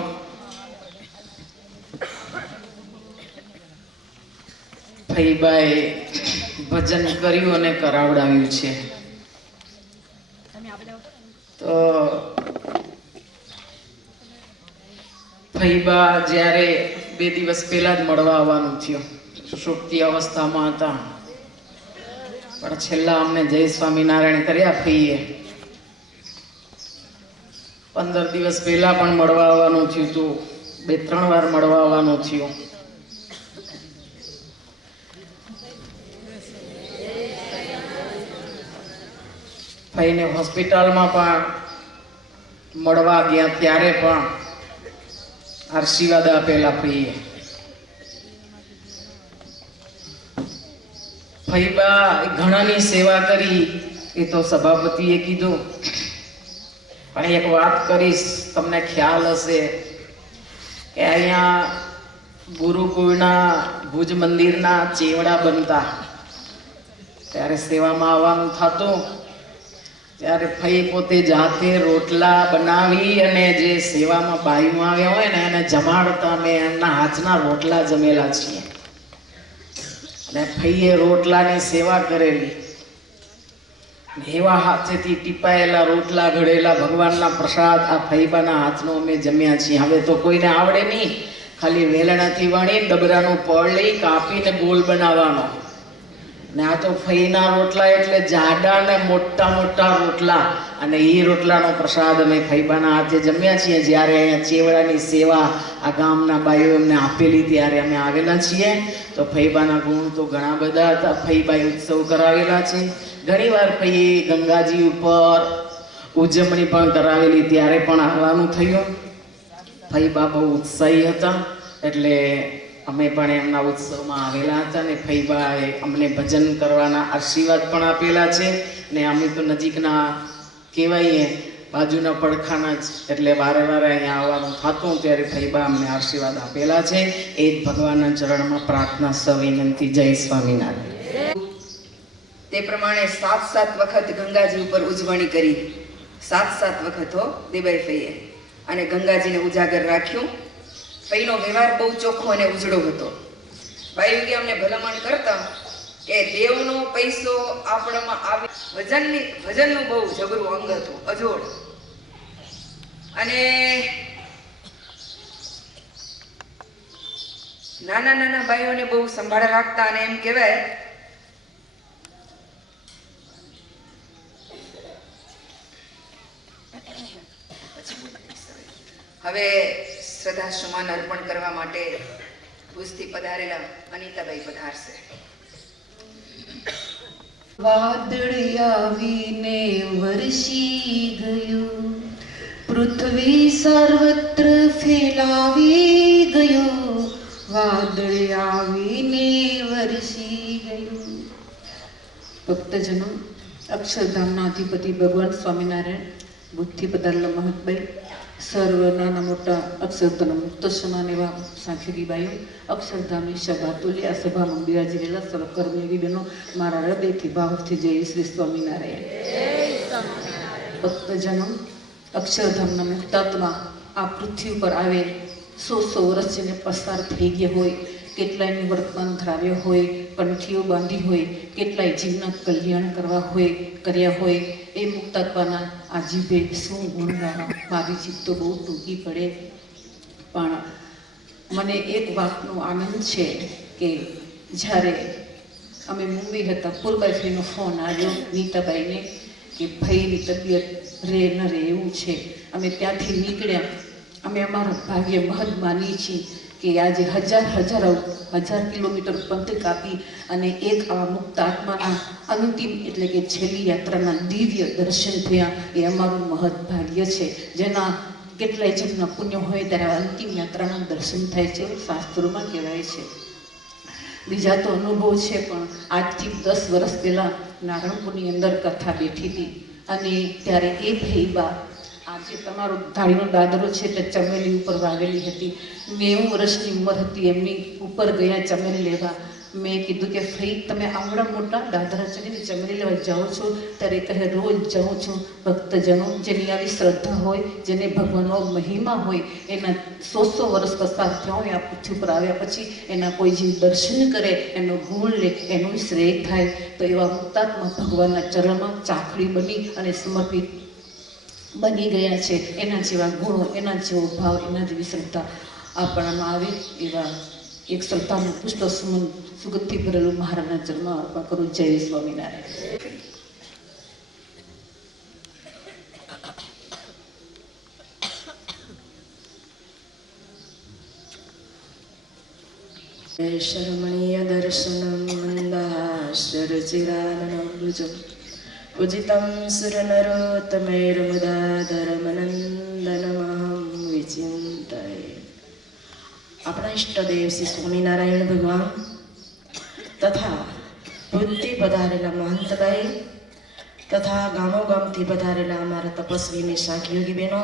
ફઈબાએ ભજન કર્યું અને કરાવડાવ્યું છે. તો ફઈબા જ્યારે 2 દિવસ પહેલા જ મળવા આવવાનું થયું. સુષુપ્તિ અવસ્થામાં હતા, પણ છેલ્લા અમને જય સ્વામિનારાયણ કર્યા ફઈએ. 15 દિવસ પહેલા પણ મળવા આવવાનું થયું હતું, 2-3 વાર મળવા આવવાનું થયું. ફઈને હોસ્પિટલમાં પણ મળવા ગયા ત્યારે પણ આશીર્વાદ આપેલા ફઈએ. ફઈબા ઘણાની સેવા કરી એ તો સભાપતિએ કીધું, પણ એક વાત કરીશ, તમને ખ્યાલ હશે કે અહીંયા ગુરુકુળના ભુજ મંદિરના ચેવડા બનતા ત્યારે સેવામાં આવવાનું થતું. ત્યારે ફઈ પોતે જાતે રોટલા બનાવી અને જે સેવામાં બાયું આવ્યા હોય ને એને જમાડતા. અમે એમના હાથના રોટલા જમેલા છીએ અને ફઈએ રોટલાની સેવા કરેલી. એવા હાથેથી ટીપાયેલા રોટલા ઘડેલા ભગવાનના પ્રસાદ આ ફઈબાના હાથનો અમે જમ્યા છીએ. હવે તો કોઈને આવડે નહીં, ખાલી વેલણાથી વણી ડબરાનું પળ લઈ કાપીને ગોળ બનાવવાનો. ને આ તો ફઈના રોટલા એટલે જાડા ને મોટા મોટા રોટલા, અને એ રોટલાનો પ્રસાદ અમે ફઈબાના હાથે જમ્યા છીએ. જ્યારે અહીંયા ચેવડાની સેવા આ ગામના બાઈઓ એમને આપેલી ત્યારે અમે આવેલા છીએ. તો ફઈબાના ગુણ તો ઘણા બધા હતા. ફઈબાઈ ઉત્સવ કરાવેલા છે ઘણીવાર. ફઈએ ગંગાજી ઉપર ઉજવણી પણ કરાવેલી, ત્યારે પણ આવવાનું થયું. ફઈબા બહુ ઉત્સાહી હતા એટલે અમે પણ એમના ઉત્સવમાં આવેલા હતા. ને ફઈબાએ અમને ભજન કરવાના આશીર્વાદ પણ આપેલા છે. ને અમે તો નજીકના કહેવાઈએ, બાજુના પડખાના જ, એટલે વારે વારે અહીંયા આવવાનું થતું. ત્યારે ફઈબા અમને આશીર્વાદ આપેલા છે. એ જ ભગવાનના ચરણમાં પ્રાર્થના સવિનંતી. જય સ્વામિનારાયણ. તે પ્રમાણે 7 વખત ગંગાજી ઉપર ઉજવણી કરી. 7 વખત હો દેબાઈ ફઈએ, અને ગંગાજીને ઉજાગર રાખ્યું. ફઈનો વ્યવહાર બહુ ચોખ્ખો અને ઉજળો હતો. બાયુગે અમને ભલામણ કરતા કે દેવનો પૈસો આપણામાં આવે. ભજનનું બહુ જબરું અંગ હતું, અજોડ. અને નાના ભાઈઓને બહુ સંભાળ રાખતા. અને એમ કહેવાય હવે શ્રદ્ધાસુમન અર્પણ કરવા માટે ભુજથી પધારેલા અનિતાબાઈ પધારશે. વાદળ આવીને વરસી ગયું, પૃથ્વી સર્વત્ર ફેલાવી ગયું. વાદળ આવીને વરસી ગયું. ભક્તજનો, અક્ષરધામના અધિપતિ ભગવાન સ્વામિનારાયણ, બુદ્ધિ પધારેલા મહતભાઈ, સર્વ નાના મોટા અક્ષરધામ મુક્ત સમાન એવા સાંખીબાઈઓ, અક્ષરધામની સભા તુલ્ય આ સભામાં બિરાજી રહેલા સર્વ કર્મયોગી બહેનો, મારા હૃદયથી ભાવથી જય શ્રી સ્વામિનારાયણ. ભક્તજનો, અક્ષરધામના મુક્તાત્મા આ પૃથ્વી પર આવે 100 વર્ષ જેને પસાર થઈ ગયા હોય, કેટલાયનું વર્તમાન ધરાવ્યો હોય, કંઠીઓ બાંધી હોય, કેટલાય જીવના કલ્યાણ કર્યા હોય, એ મુક્તાત્માના આ જીભે શું ગુણ ગાવા. મારી જીભ તો બહુ ટૂંકી પડે, પણ મને એક વાતનો આનંદ છે કે જ્યારે અમે મુંબઈ હતા, પૂર્બાઈનો ફોન આવ્યો નીતાબાઈને કે ભાઈની તબિયત રે ન રે એવું છે. અમે ત્યાંથી નીકળ્યા. અમે અમારા ભાગ્ય મહદ માનીએ છીએ કે આજે હજાર કિલોમીટર પંથ કાપી અને એક આવા મુક્ત આત્માના અંતિમ એટલે કે છેલ્લી યાત્રાના દિવ્ય દર્શન થયા. એ અમારું મહદ ભાગ્ય છે. જેના કેટલાય જન્મના પુણ્ય હોય ત્યારે અંતિમ યાત્રાના દર્શન થાય છે, શાસ્ત્રોમાં કહેવાય છે. બીજા તો અનુભવ છે, પણ આજથી 10 વર્ષ પહેલાં નારણપુરની અંદર કથા બેઠી હતી અને ત્યારે એ ભઈબા આજે તમારો ધાડીનો દાદરો છે તે ચમેલી ઉપર વાવેલી હતી. 90 વર્ષની ઉંમર હતી, એમની ઉપર ગયા ચમેલી લેવા. મેં કીધું કે ભાઈ તમે આવડા મોટા દાદરા ચડીને ચમેલી લેવા જાઓ છો? ત્યારે કહે રોજ જાઉં છું. ભક્તજનો જેની આવી શ્રદ્ધા હોય, જેને ભગવાનનો મહિમા હોય, એના 100 વર્ષ પસાર થયા હોય આ પૃથ્વી પર આવ્યા પછી એના કોઈ જે દર્શન કરે, એનો ગુણ લે, એનું શ્રેય થાય. તો એવા મુક્તાત્મા ભગવાનના ચરણમાં ચાકડી બની અને સમર્પિત બની ગયા છે. એના જેવા ગુણો, એના જેવો ભાવ, એના જેવી શ્રદ્ધા આપણામાં આવે એવા એક શ્રદ્ધાનું પુષ્પ સુમન સુગંધથી ભરેલું મહારાજના ચરણમાં અર્પણ કરું. જય સ્વામિનારાયણ. शरमणीय दर्शनं मन्दाश्चरचिराननभुजं पूजितं सुरनरोत्तमैर्मुदाधरमनन्दनमहं विचिन्तये. આપણા ઈષ્ટદેવ શ્રી સ્વામિનારાયણ ભગવાન તથા બુદ્ધિ પધારેલા મહંતભાઈ તથા ગામોગામથી પધારેલા અમારા તપસ્વી નિશાક યોગી બહેનો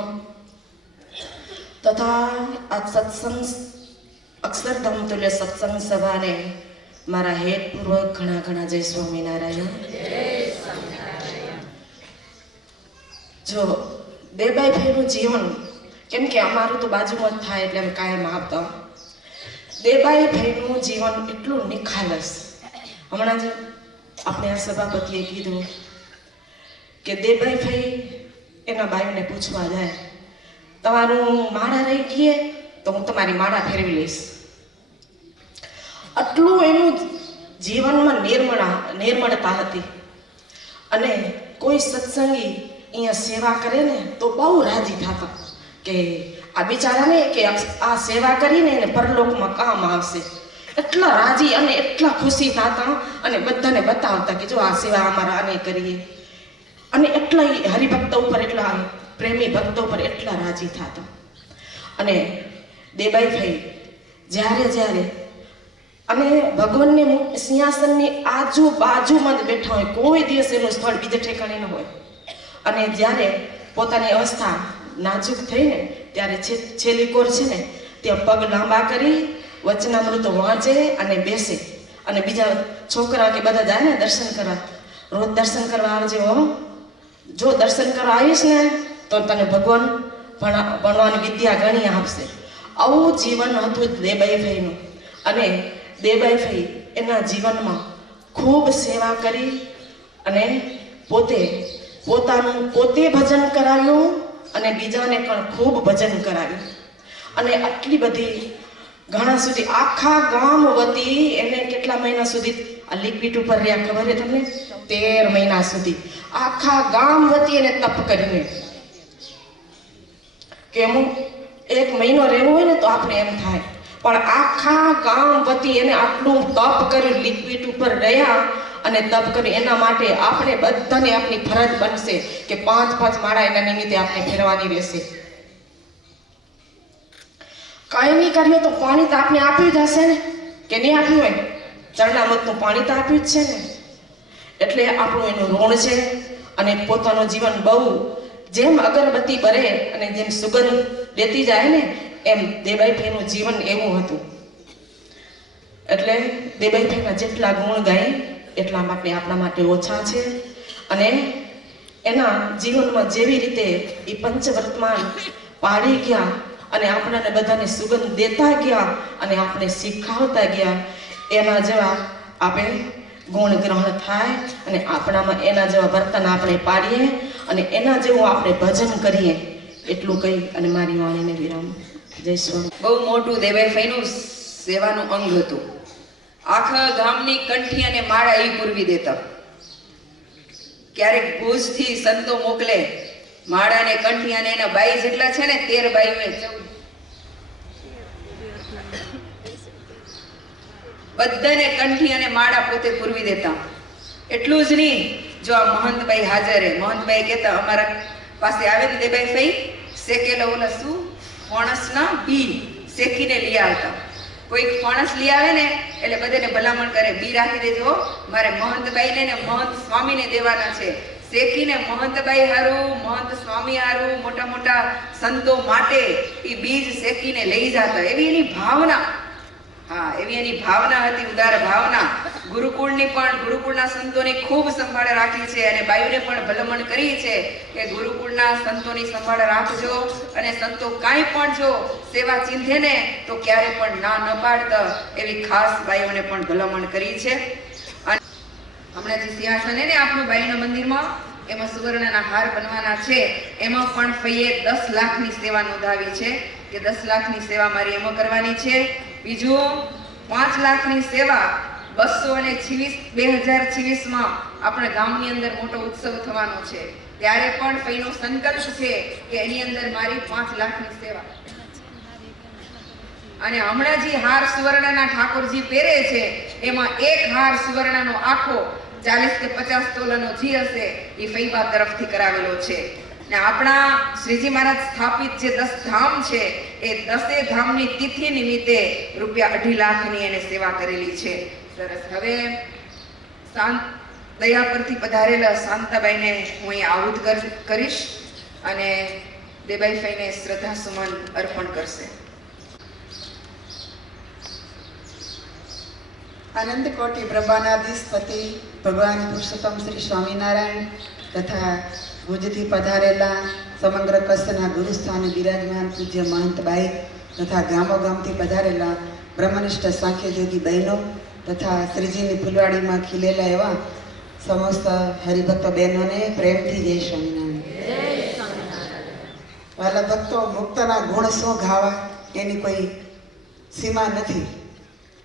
તથા આ સત્સંગ અક્ષરધામ તુલ્ય સત્સંગ સભાને મારા હેતપૂર્વક ઘણા ઘણા જય સ્વામિનારાયણ. જો દેબાઈ ભાઈનું જીવન, કેમ કે અમારું તો બાજુમાં જ થાય એટલે અમે કાયમ આપતા. દેબાઈ ભાઈનું જીવન એટલું નિખાલસ. હમણાં જ આપણે આ સભાપતિએ કીધું કે દેબાઈ ભાઈ એના બાયુને પૂછવા જાય, તમારું માળા રહી ગયે તો હું તમારી માળા ફેરવી લઈશ. આટલું એનું જીવનમાં નિર્મળતા હતી. અને કોઈ સત્સંગી અહીંયા સેવા કરે ને તો બહુ રાજી થતા કે આ બિચારાને કે આ સેવા કરીને એને પરલોકમાં કામ આવશે. એટલા રાજી અને એટલા ખુશી થતા અને બધાને બતાવતા કે જો આ સેવા અમારા આને કરીએ. અને એટલા હરિભક્તો ઉપર, એટલા પ્રેમી ભક્તો ઉપર એટલા રાજી થતા. અને દેબાઈ ભાઈ જ્યારે અને ભગવાનને સિંહાસનની આજુબાજુમાં જ બેઠા હોય, કોઈ દિવસ એનું સ્થળ બીજે ઠેકાણે ન હોય. અને જ્યારે પોતાની અવસ્થા નાજુક થઈને ત્યારે છેલ્લી કોર છે ને ત્યાં પગ લાંબા કરી વચનામૃત વાંચે અને બેસે. અને બીજા છોકરા કે બધા જાય ને દર્શન કરવા, રોજ દર્શન કરવા આવજે હો, જો દર્શન કરવા આવીશ ને તો તને ભગવાન ભણવાની વિદ્યા ઘણી આપશે. આવું જીવન હતું દેબાઈ ભાઈનું. અને દેબાઈ ભાઈ એના જીવનમાં ખૂબ સેવા કરી અને પોતે ભજન કરાવ્યું અને બીજાને પણ ખૂબ ભજન કરાવ્યું. અને આટલી બધી ઘણા સુધી આખા ગામ વતી એને કેટલા મહિના સુધી આ લિક્વિડ ઉપર રહ્યા ખબર છે તમને? 13 મહિના સુધી આખા ગામ વતી એને તપ કરીને. કે અમુક 1 મહિનો રહેવું હોય ને તો આપણે એમ થાય, પણ આખા ગામ વતી એને આટલું તપ કર્યું, લિક્વિડ ઉપર રહ્યા અને તપ કર્યું. એના માટે આપણે બધાને આપણી ફરજ બનશે કે 5 માળા એના નિમિત્તે આપણે ફેરવાની રહેશે. કાંઈ નહીં કર્યું તો પાણી તો આપણે આપ્યું જ હશે ને, કે નહીં આપ્યું હોય? ચરણામૃતનું પાણી તો આપ્યું જ છે ને. એટલે આપણું એનું ઋણ છે. અને પોતાનું જીવન બહુ જેમ અગરબત્તી બરે અને જેમ સુગંધ લેતી જાય ને એમ દેબાઈ ભાઈનું જીવન એવું હતું. એટલે દેબાઈ ભાઈના જેટલા ગુણ ગાય એટલા માટે આપણા માટે ઓછા છે. અને એના જીવનમાં જેવી રીતે એ પંચવર્તમાન પાડી ગયા અને આપણાને બધાને સુગંધ દેતા ગયા અને આપણે શીખવતા ગયા, એના જેવા આપણે ગુણ ગ્રહણ થાય અને આપણામાં એના જેવા વર્તન આપણે પાડીએ અને એના જેવું આપણે ભજન કરીએ. એટલું કહી અને મારી વાણીને વિરામ. જય સ્વામી. બહુ મોટું દેબાઈ ભાઈનું સેવાનું અંગ હતું. આખા ગામની કંઠી અને માળા એ પૂરવી દેતા. ક્યારેક ભુજથી સંતો મોકલે, માળા ને કંઠી અને એના બાઈ જેટલા છે ને 13 બાઈઓએ બધાને કંઠી અને માળા પોતે પૂરવી દેતા. એટલું જ નહીં, જો આ મહંતભાઈ હાજર મહંતભાઈ કહેતા અમારા પાસે આવે ને દેબાઈ ભાઈ શેકેલા ઓલા શું ફણસના બી શેકીને લઈ આવતા. કોઈક ફણસ લઈ આવે ને એટલે બધાને ભલામણ કરે, બી રાખી દેજો, મારે મહંતબાઈને ને મહંત સ્વામીને દેવાના છે. શેકીને મહંતબાઈ હારું, મહંત સ્વામી હારું, મોટા મોટા સંતો માટે એ બીજ શેકીને લઈ જતા. એવી એની ભાવના, હા, એવી એની ભાવના હતી, ઉદાર ભાવના. ગુરુકુળની પણ, ગુરુકુળના સંતોની ખૂબ સંભાળ રાખી છે અને બાયુને પણ ભલામણ કરી છે કે ગુરુકુળના સંતોની સંભાળ રાખજો અને સંતો કાંઈ પણ જો સેવા ચીંધે ને તો ક્યારે પણ ના ન પાડતા, એવી ખાસ બાયુઓને પણ ભલામણ કરી છે. અને હમણાં જે સિંહાસન ને આપણું બાયુના મંદિરમાં, એમાં સુવર્ણના હાર બનવાના છે. એમાં પણ ફઈએ 10 લાખની સેવા નોંધાવી છે કે 10 લાખની સેવા મારી એમાં કરવાની છે. બીજું 5 લાખની સેવા 2026માં આપણે ગામની અંદર મોટો ઉત્સવ થવાનો છે, ત્યારે પણ ફઈનો સંકલ્પ છે કે એની અંદર મારી 5 લાખની સેવા. અને હમણાં જે હાર સુવર્ણના ઠાકોરજી પહેરે છે એમાં એક હાર સુવર્ણનો આખો 40 કે 50 તોલાનો જી હશે એ ફઈબા તરફથી કરાવેલો છે. ને આપણા શ્રીજી મહારાજ સ્થાપિત જે 10 ધામ છે એ 10 ધામની તિથિ નિમિત્તે રૂપિયા 2.5 લાખની એને સેવા કરેલી છે. સરસ. હવે દયા પરથી પધારેલા શાંતાબાઈને હું અહીં આહુત કરીશ અને દેબાઈ ફઈને શ્રદ્ધા સુમન અર્પણ કરશે. આનંદ કોટી બ્રહ્માનાધીશપતિ ભગવાન પુરુષોત્તમ શ્રી સ્વામિનારાયણ તથા ભુજથી પધારેલા સમગ્ર કચ્છના ગુરુસ્થાને બિરાજમાન પૂજ્ય મહંતબાઈ તથા ગામો ગામથી પધારેલા બ્રહ્મનિષ્ઠ સાંખ્ય યોગી બહેનો તથા શ્રીજીની ફૂલવાડીમાં ખીલેલા એવા સમસ્ત હરિભક્ત બહેનોને પ્રેમથી જય સ્વામિનારાયણ. વાલા ભક્તો, મુક્તના ગુણ શું ગાવા એની કોઈ સીમા નથી,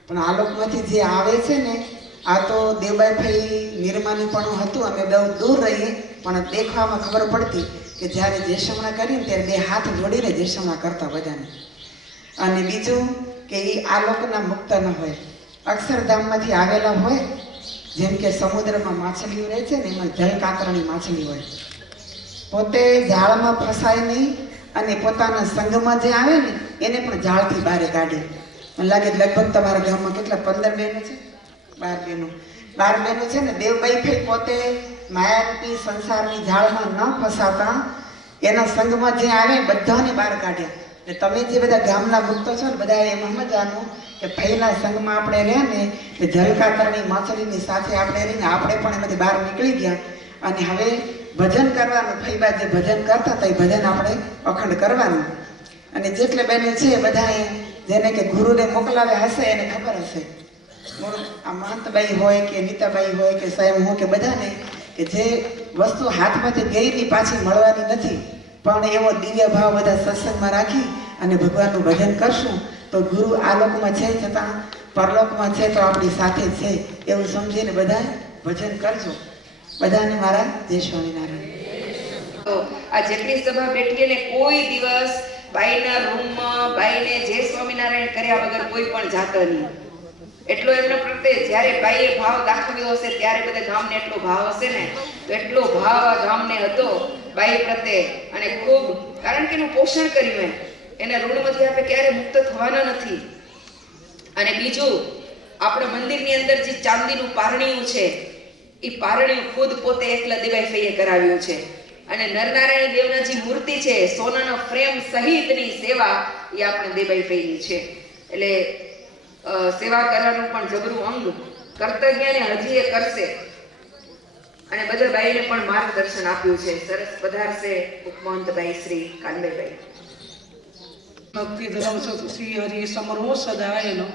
પણ આ લોકમાંથી જે આવે છે ને, આ તો દેવબાઈ નિર્માની પણ હતું. અમે બહુ દૂર રહીએ પણ દેખવામાં ખબર પડતી કે જ્યારે જયસમણા કરીને ત્યારે 2 હાથ જોડીને જયસમણા કરતા બધાને. અને બીજું કે એ આ લોકના મુક્ત ન હોય, અક્ષરધામમાંથી આવેલા હોય. જેમ કે સમુદ્રમાં માછલીઓ રહે છે ને, એમાં જલ કાંકરાની માછલી હોય, પોતે જાળમાં ફસાય નહીં અને પોતાના સંઘમાં જે આવે ને એને પણ જાળથી બહાર કાઢે. મને લાગે લગભગ તમારા ગામમાં કેટલા 15 બહેનો છે, 12 બહેનો છે ને. દેવબાઈ ફઈ પોતે માયારૂપી સંસારની જાળમાં ન ફસાતા એના સંઘમાં જે આવે બધાને બહાર કાઢ્યા. એટલે તમે જે બધા ગામના મુક્તો છો ને, બધા એમ સમજવાનું કે ફઈના સંઘમાં આપણે રહ્યા ને કે જલકાતરની માછલીની સાથે આપણે રહીને આપણે પણ એમાંથી બહાર નીકળી ગયા. અને હવે ભજન કરવાનું, ફઈબા જે ભજન કરતા હતા એ ભજન આપણે અખંડ કરવાનું. અને જેટલે બહેનો છે બધાએ જેને કે ગુરુને મોકલાવ્યા હશે એને ખબર હશે, આ મહંતબાઈ હોય કે નીતાબાઈ હોય કે સ્વયં હોય કે બધાને, કે જે વસ્તુ હાથમાંથી ગઈની પાછી મળવાની નથી, પણ એવો દિવ્ય ભાવ બધા સત્સંગમાં રાખી અને ભગવાનનું ભજન કરશું તો ગુરુ આ લોકમાં છે છતાં પરલોકમાં છે તો આપણી સાથે છે એવું સમજીને બધા ભજન કરજો. બધાને મારા જય સ્વામિનારાયણ. તો આ જેટલી સભા બેઠી ને કોઈ દિવસ બાઈના રૂમમાં બાઈને જય સ્વામિનારાયણ કર્યા વગર કોઈ પણ જાતો નહીં. એટલો એમના પ્રત્યે જ્યારે બાઈએ ભાવ દાખવ્યો હશે ત્યારે બધા ગામને એટલો ભાવ હશે ને, તો એટલો ભાવ આ ગામને હતો બાઈ પ્રત્યે. અને ખૂબ, કારણ કે એનું પોષણ કર્યું, એના ઋણમાંથી આપણે ક્યારે મુક્ત થવાના નથી. અને બીજું, આપણા મંદિરની અંદર જે ચાંદીનું પારણિયું છે એ પારણિયું ખુદ પોતે એકલા દેવાઈ ફઈએ કરાવ્યું છે. અને નરનારાયણ દેવના જે મૂર્તિ છે સોનાના ફ્રેમ સહિતની સેવા એ આપણે દેવાઈ ફઈની છે. એટલે સેવા કરવાનું પણ જબરું અંગ કર્તવ્યને હજી એ કરશે. અને બધા બાઈને પણ માર્ગદર્શન આપ્યું છે. સરસ પધારશે ઉપમહંતભાઈ શ્રી કાનભાઈ. ભક્તિ ધર્મ શ્રી હરિ સમરો સદાયનો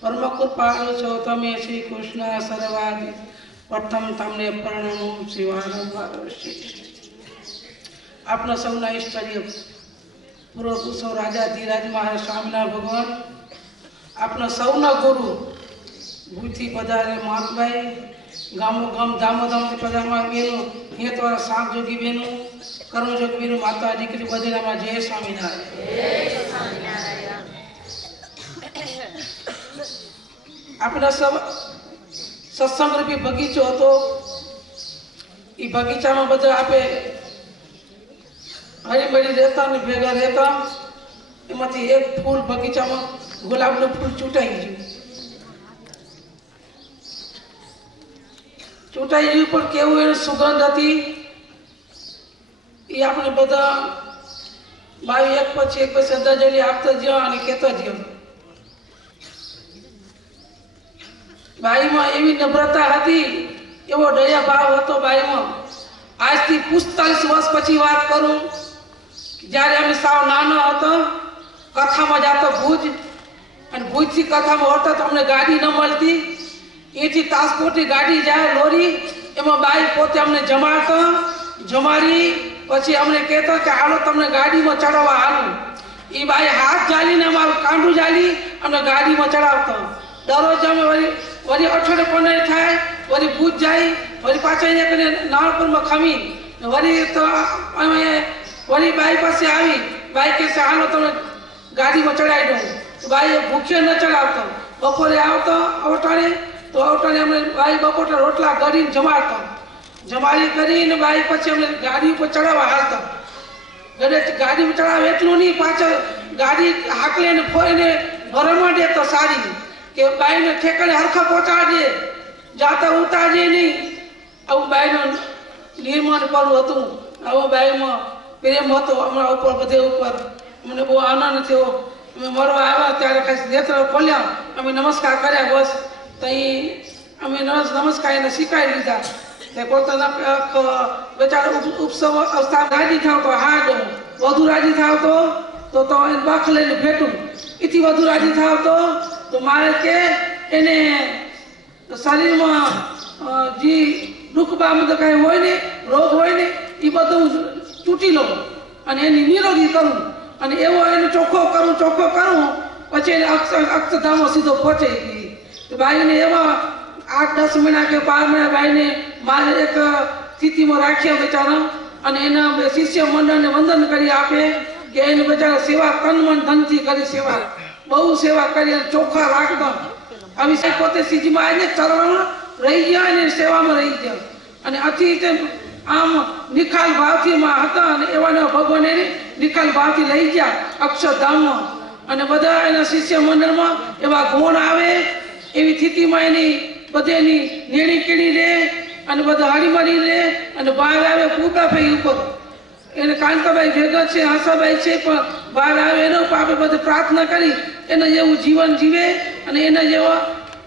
પરમ કૃપાળુ છો તમે શ્રી કૃષ્ણ સર્વાદિ પ્રથમ તમને પ્રણમ શિવાનંદ. આપણા સૌના ઈષ્ટદેવ પૂર્વ પુરુષો રાજા ધીરાજ મહારાજ સ્વામિનારાયણ ભગવાન, આપણા સૌના ગુરુ ભૂથી પધારે મહાત્માઈ, ગામો ગામ ધામો ધામથી પધારવા બેનો, હેતવાળા સાત જોગી બેનો, કર્મજોગ બેનો, માતા દીકરી બધામાં જય સ્વામિનારાયણ. આપણા સત્સંગ રૂપી બગીચો હતો. એ બગીચામાં બધા આપે હળીમળી રહેતા ને ભેગા રહેતા. એમાંથી એક ફૂલ બગીચામાં ગુલાબનું ફૂલ ચૂંટાઈ ગયું. ચૂંટાઈ ગયું પણ કેવું એની સુગંધ હતી એ આપણે બધા ભાઈ એક પછી શ્રદ્ધાંજલિ આપતા જ્યો અને કહેતા જ્યો. બાઈમાં એવી નમ્રતા હતી, એવો દયા ભાવ હતો બાઈમાં. આજથી 45 વર્ષ પછી વાત કરું, જ્યારે અમે સાવ નાનો હતો, કથામાં જતો ભુજ, અને ભુજથી કથામાં હોતા તો અમને ગાડી ન મળતી. એથી તાસકોટની ગાડી જાય લોરી, એમાં બાઈ પોતે અમને જમાડી પછી અમને કહેતો કે હાલો તમને ગાડીમાં ચડાવવા હાલું. એ બાઈ હાથ જાલીને અમારું કાંડું જાલી અમને ગાડીમાં ચડાવતો. દરરોજ અમે વળી અઠવાડિયે 15 થાય, વળી ભુજ જાય, વળી પાછા અહીંયા કરીને નાણપુરમાં ખમી, વળી તો અમે વળી બાઈ પાસે આવી. બાઈ કહેશે હાલો તમે ગાડીમાં ચડાવી દઉં. બાઈએ ભૂખ્યો ન ચડાવતો, બપોરે આવતો અવટાણે તો અવટાણે અમને બાઈ બપોરે રોટલા કરીને જમાડતો. જમાડી કરીને બાઈ પછી અમને ગાડી ઉપર ચડાવવા હાલતા. ગાડીમાં ચડાવે એટલું નહીં, પાછળ ગાડી હાકલે ને ફોઈને ભરણમાં દેતો સારી કે બાઈને ઠેકાણે હરખા પહોંચાડજે, જાતા ઉતારજે નહીં. આવું બાઈનું નિર્માણ કરવું હતું. આવો બાઈમાં પ્રેમ હતો હમણાં ઉપર બધે ઉપર. અમને બહુ આનંદ થયો. અમે મળવા આવ્યા ત્યારે કાંઈ નેત્ર ખોલ્યા, અમે નમસ્કાર કર્યા, બસ ત્યાં અમે નમસ્કાર એને શીખાઈ લીધા. તે પોતાના બચારો ઉત્સવ અવસ્થા રાજી થાવ તો હા દઉં, વધુ રાજી થાવ તો એને બાખ લઈને ભેટું, એથી વધુ રાજી થાવ તો મારે કે એને શરીરમાં જે દુઃખ બાબત કાંઈ હોય ને, રોગ હોય ને, એ બધું તૂટી લઉં અને એની નિરોગી કરું, અને એવો એને ચોખ્ખો કરું પછી એને અક્ષરધામો સીધો પહોંચે. બાઈને એવા 8-10 મહિના કે 12 મહિના બાઈને મારે એક સ્થિતિમાં રાખ્યા બચારા, અને એના શિષ્ય મંડળને વંદન કરી આપે કે એને બચારા સેવા તન મન ધનથી કરી, સેવા બહુ સેવા કરી અને ચોખ્ખા રાખતા. આવી સાહેબ પોતે સીધીમાં આવીને ચરણ રહી ગયા અને સેવામાં રહી ગયા, અને આથી તે આમ નિખાલ ભાવથી માં હતા, અને એવા ભગવાન એને નિખાલ ભાવથી લઈ ગયા અક્ષરધામમાં. અને બધા એના શિષ્ય મંડળમાં એવા ગુણ આવે, એવી સ્થિતિમાં એની બધેની નેણી કેળી રહે અને બધા હળીમળી રહે. અને બહાર આવે પૂતાભાઈ ઉપર, એને કાંતાભાઈ ભેગા છે, આશાભાઈ છે, પણ બહાર આવે એનો આપણે બધે પ્રાર્થના કરી એના જેવું જીવન જીવે, અને એના જેવા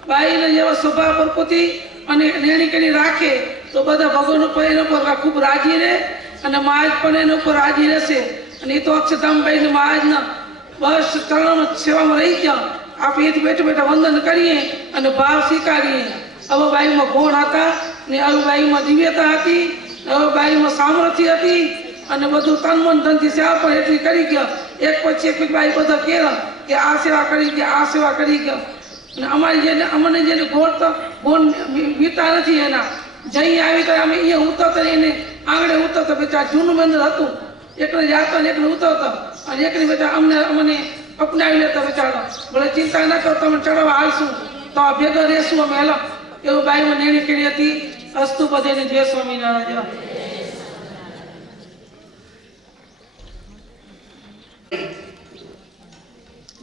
બાઈના જેવા સ્વભાવ પ્રકૃતિ અને નેણી કેળી રાખે તો બધા ભગવાન ઉપર એના પર ખૂબ રાજી રહે, અને મહારાજ પણ એના ઉપર રાજી રહેશે. અને એ તો અક્ષરધામભાઈને મહારાજના બસ ચરણમાં સેવામાં રહી ગયા. આપણે એથી બેઠા વંદન કરીએ અને ભાવ સ્વીકારીએ. હવે બાઈમાં ગુણ હતા ને, હવે બાઈમાં દિવ્યતા હતી, હવે બાઈમાં સામર્થ્ય હતી, અને બધું તન મન ધનથી સેવા પણ એટલી કરી ગયા. એક પછી એક બાઈ બધા કહેવા કે આ સેવા કરી ગયા, આ સેવા કરી ગયા. અને અમને જેને ગુણ વીતા નથી એના જઈ આવી તો અમે અહીંયા ઉતરતા, એને આંગણે ઉતરતા. બેચારા જૂનું મંદિર હતું, એકને જાતા ને એકને ઉતરતા, અને એકની બેચારા અમને અપનાવી લેતા. બેચારા ભલે ચિંતા ન કરો, તમે ચડવા હાલશું તો આ ભેગા રહેશું અમે હેલા. એવું બાઈમાં નેણી કેળી હતી. અસ્તુ બધેને જય સ્વામિનારાયણ.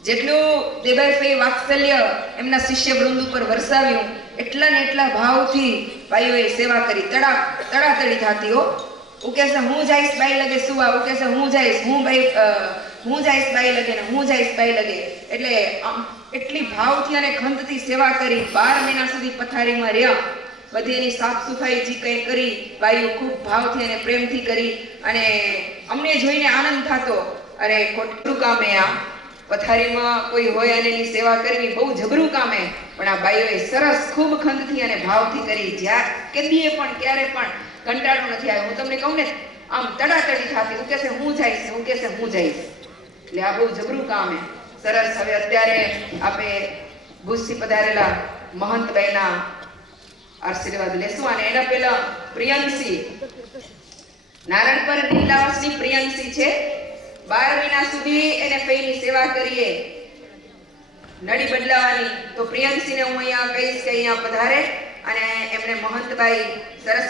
જેટલું દેબાઈફાઈ વાત્સલ્ય એમના શિષ્ય વૃંદ ઉપર વરસાવ્યું, એટલા ને એટલા ભાવથી ભાઈઓએ સેવા કરી. તડાતડી થતી હો. હું કહેશે હું જઈશ બાઈ લગે સુવા, હું કહેશે હું જઈશ બાઈ લગે ને હું જઈશ બાઈ લગે. એટલે એટલી ભાવથી અને ખંતથી સેવા કરી. 12 મહિના સુધી પથારીમાં રહ્યા. બધી એની સાફ સફાઈ જે કંઈ કરી બાઈઓ ખૂબ ભાવથી અને પ્રેમથી કરી, અને અમને જોઈને આનંદ થતો. અરે ખોટું કામે આ પથારીમાં કોઈ હોય અને એની સેવા કરવી બહુ જબરું કામે, પણ આ બાઈઓએ સરસ ખૂબ ખંતથી અને ભાવથી કરી. જ્યાં કેદીએ પણ ક્યારે પણ કંટાળો નથી આવ્યો. હું તમને કહું ને, આમ તડાતડી થતી. હું કહેશે હું જઈશ. એટલે આ બહુ જબરું કામ હે. સરસ. હવે અત્યારે આપણે ભુજથી પધારેલા મહંતભાઈના આશીર્વાદ લેશું, અને એના પહેલા પ્રિયંશી નારાયણપર નીલાવાસની પ્રિયંશી છે. 12 મહિના સુધી એને ફઈની સેવા કરીએ, નડી બદલાવાની. તો પ્રિયંશીને હું અહીંયા કહીશ કે અહીંયા પધારે, અને એમને મહંતભાઈ સરસ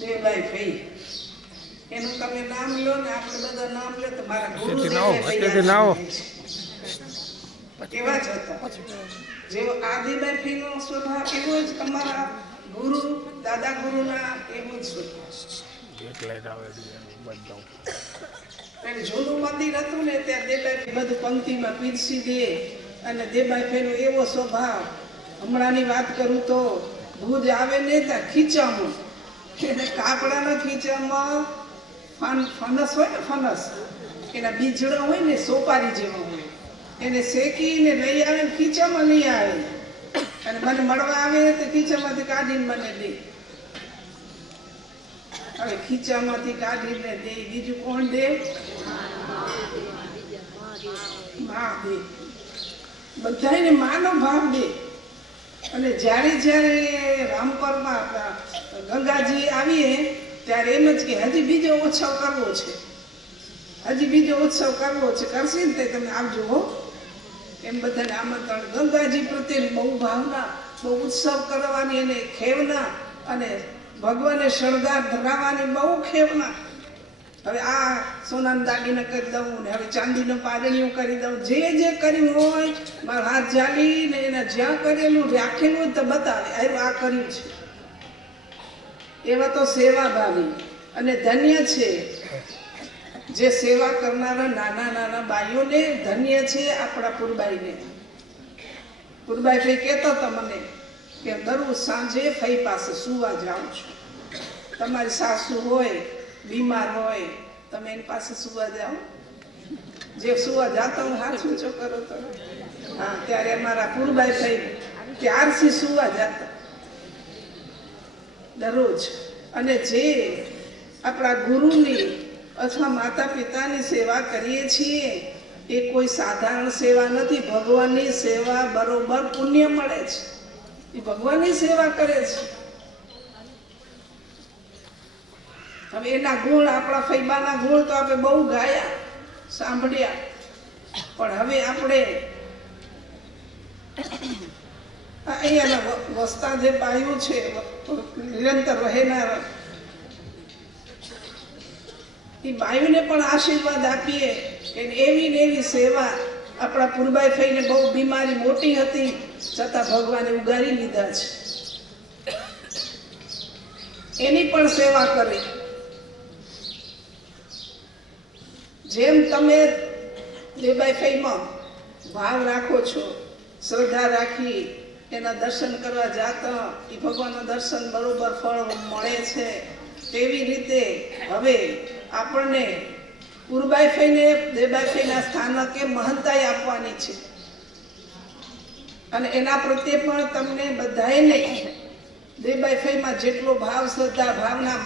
દેવભાઈ ફઈ એનું તમે નામ લો ને આપણે બધા નામ લે તો મારા ગુરુ દેવભાઈ કેવા જ હતા જેવો આદિભાઈ ફઈનો સ્વભાવ એવો જ તમારા ગુરુ દાદા ગુરુના એવો જ સ્વભાવ. જૂનું મંદિર હતું ને ત્યાં દેવભાઈ બધું પંક્તિમાં પીરસી દે અને દેવભાઈ ફઈનો એવો સ્વભાવ. હમણાંની વાત કરું તો ભુજ આવે ને ત્યાં ખીચામાં એને કાપડાના ખીચામાં ફનસ હોય ને ફનસ એના બીજડા હોય ને સોપારી જેવા હોય એને શેકીને લઈ આવે ને ખીચામાં લઈ આવે અને મને મળવા આવે તો ખીચામાંથી કાઢીને મને દે. હવે ખીચામાંથી કાઢીને દે બીજું કોણ દે? માં દે. બધાને માનો ભાવ દે. અને જ્યારે જ્યારે રામપરમાં ગંગાજી આવીએ ત્યારે એમ જ કે હજી બીજો ઉત્સવ કરવો છે, હજી બીજો ઉત્સવ કરવો છે, કરશે ને તે તમે આવજો હો એમ બધાને આમંત્રણ. ગંગાજી પ્રત્યે બહુ ભાવના, બહુ ઉત્સવ કરવાની એને ખેવના અને ભગવાનને શણગાર ધરાવવાની બહુ ખેવના. હવે આ સોનાના દાગીના કરી દઉં ને હવે ચાંદીનો પારણીઓ કરી દઉં, જે જે કર્યું હોય મારા હાથ જાલીને એના જ્યાં કરેલું રાખેલું હોય તો બતાવે આ કર્યું છે. એવા તો સેવાભાવી અને ધન્ય છે જે સેવા કરનારા નાના નાના બાઈઓને. ધન્ય છે આપણા પુરબાઈને. પુરબાઈ ફઈ કહેતો હતો મને કે દરરોજ સાંજે ફઈ પાસે સુવા જાઉં છું. તમારી સાસુ હોય બીમાર હોય તમે એની પાસે સુવા જાઓ. જે સુવા જાતા હું હાથ ઊંચો કરો તો હા ત્યારે અમારા પુરબાઈ ફઈ ત્યારથી સુવા જતા દરરોજ. અને જે આપણા ગુરુની અથવા માતા પિતાની સેવા કરીએ છીએ એ કોઈ સાધારણ સેવા નથી. ભગવાનની સેવા બરોબર પુણ્ય મળે છે. એ ભગવાનની સેવા કરે છે. હવે એના ગુણ આપણા ફૈબાના ગુણ તો આપણે બહુ ગાયા સાંભળ્યા, પણ હવે આપણે અહીંયાના વસતા જે બાઈઓ છે નિરંતર રહેનાર એ બાઈઓને પણ આશીર્વાદ આપીએ કે એવી ને એવી સેવા. આપણા પુરબાઈ થઈને બહુ બીમારી મોટી હતી છતાં ભગવાને ઉગારી લીધા છે. એની પણ સેવા કરી. જેમ તમે દેબાઈ ફઈમાં ભાવ રાખો છો, શ્રદ્ધા રાખી એના દર્શન કરવા જાતા એ ભગવાનના દર્શન બરોબર ફળ મળે છે, તેવી રીતે હવે આપણને પુરબાઈ ફઈને દેબાઈ ફઈના સ્થાનકે મહંતાઈ આપવાની છે. અને એના પ્રત્યે પણ તમને બધાને દેબાઈ ફઈમાં જેટલો ભાવ શ્રદ્ધા ભાવના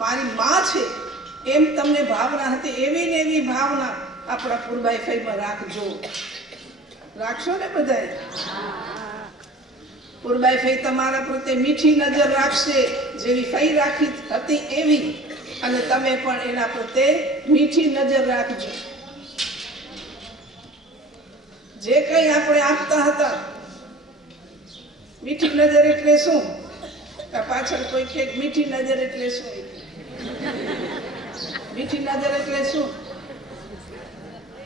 મારી માં છે એમ તમને ભાવના હતી એવી ને એવી ભાવના આપણા પુરબાઈ ફઈમાં રાખજો. રાખશો ને બધાએ? પુરબાઈ ફઈ તમારા પ્રત્યે મીઠી નજર રાખશે જેવી ફઈ રાખી હતી એવી, અને તમે પણ એના પ્રત્યે મીઠી નજર રાખજો. જે કંઈ આપણે આપતા હતા મીઠી નજર એટલે શું? પાછળ કોઈ કે મીઠી નજર એટલે શું? મીઠી નજર એટલે શું?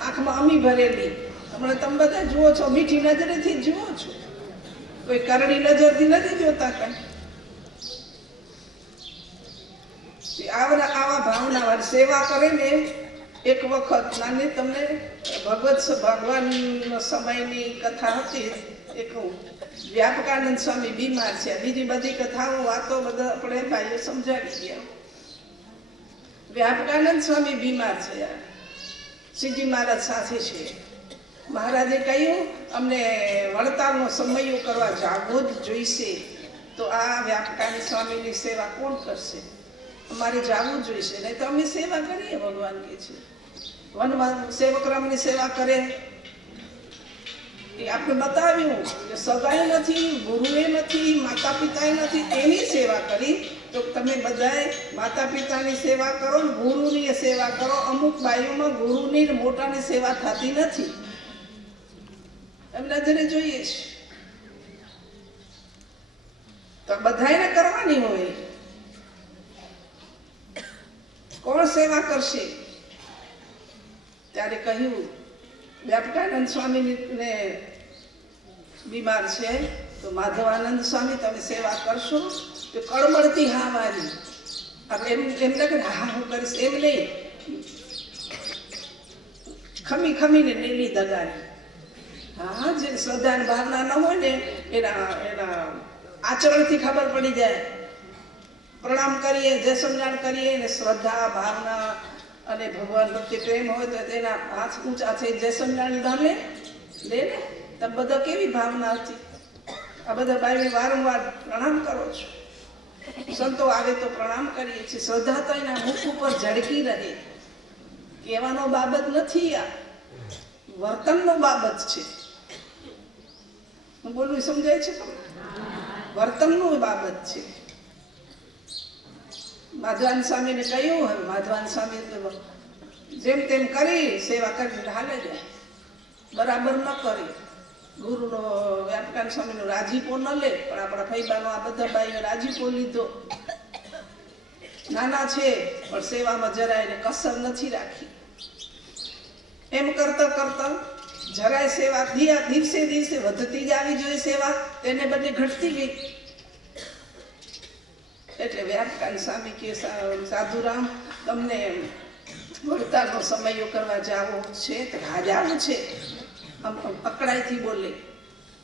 આંખમાં અમી ભરેલી. હમણાં તમે બધા જુઓ છો, મીઠી નજરેથી જુઓ છો, કોઈ કરડી નજરથી નથી જોતા. કઈ આવા ભાવના સેવા કરે ને. એક વખત નાની તમને ભગવાન સમયની કથા હતી. એક વ્યાપકાનંદ સ્વામી બીમાર છે. બીજી બધી કથાઓ વાતો બધા આપણે ભાઈઓ સમજાવી ગયા. વ્યાપકાનંદ સ્વામી બીમાર છે, શ્રીજી મહારાજ સાથે છે. મહારાજે કહ્યું અમને વડતાલનો સમયો કરવા જાગવું જ જોઈશે, તો આ વ્યાપકાનંદ સ્વામીની સેવા કોણ કરશે? અમારે જાગવું જોઈશે, નહીં તો અમે સેવા કરીએ. ભગવાન કે છે વનમાં સેવકરામની સેવા કરે. એ આપણે બતાવ્યું કે સગાઈ નથી, ગુરુએ નથી, માતા પિતાએ નથી, એની સેવા કરી. તો તમે બધાએ માતા પિતાની સેવા કરો ને ગુરુની સેવા કરો. અમુક બાઈઓમાં ગુરુની મોટાની સેવા થતી નથી, એમ નજરે જોઈએ છે. તો બધાને કરવાની હોય. કોણ સેવા કરશે? ત્યારે કહ્યું વ્યાપકાનંદ સ્વામીને બીમાર છે તો માધવાનંદ સ્વામી તમે સેવા કરશો? તો કળમળતી હા મારી. આપણે એમ લાગે હા હું કરીશ એમ નહીં, ખમી ખમીને લીલી દગાડી. હા, જે શ્રદ્ધા અને ભાવના ન હોય ને એના આચરણથી ખબર પડી જાય. પ્રણામ કરીએ, જય સમજાણ કરીએ ને શ્રદ્ધા ભાવના અને ભગવાન પ્રત્યે પ્રેમ હોય તો તેના હાથ ઊંચા થઈ જય સમજાણ લે ને. તમે બધા કેવી ભાવના હતી? આ બધા ભાઈને વારંવાર પ્રણામ કરો છો. સંતો આવે તો પ્રણામ કરીએ છીએ. શ્રદ્ધા તો એના મુખ ઉપર ઝળકી રહે. કહેવાનો બાબત નથી, આ વર્તનનો બાબત છે. હું બોલું સમજાય છે તમને? વર્તનનું બાબત છે. માધવાન સ્વામીને કહ્યું, હવે માધવાન સ્વામી જેમ તેમ કરી સેવા કરીને હાલે જાય. બરાબર ન કરી. ગુરુનો વ્યાપકાન સ્વામીનો રાજીપો ન લે, પણ આપણા ફૈબાનો આ બધા ભાઈઓ રાજીપો લીધો. નાના છે પણ સેવામાં જરાય એને કસર નથી રાખી. એમ કરતા કરતા જરાય સેવા દિવસે દિવસે વધતી જ આવી જોઈએ સેવા, તેને બદલે ઘટતી ગઈ. એટલે વ્યાપકાન સ્વામી કે સાધુરામ તમને વડતાલનો સમયો કરવા જાવો છે? તો હા જાવું છે. આમ અકળાઈથી બોલે.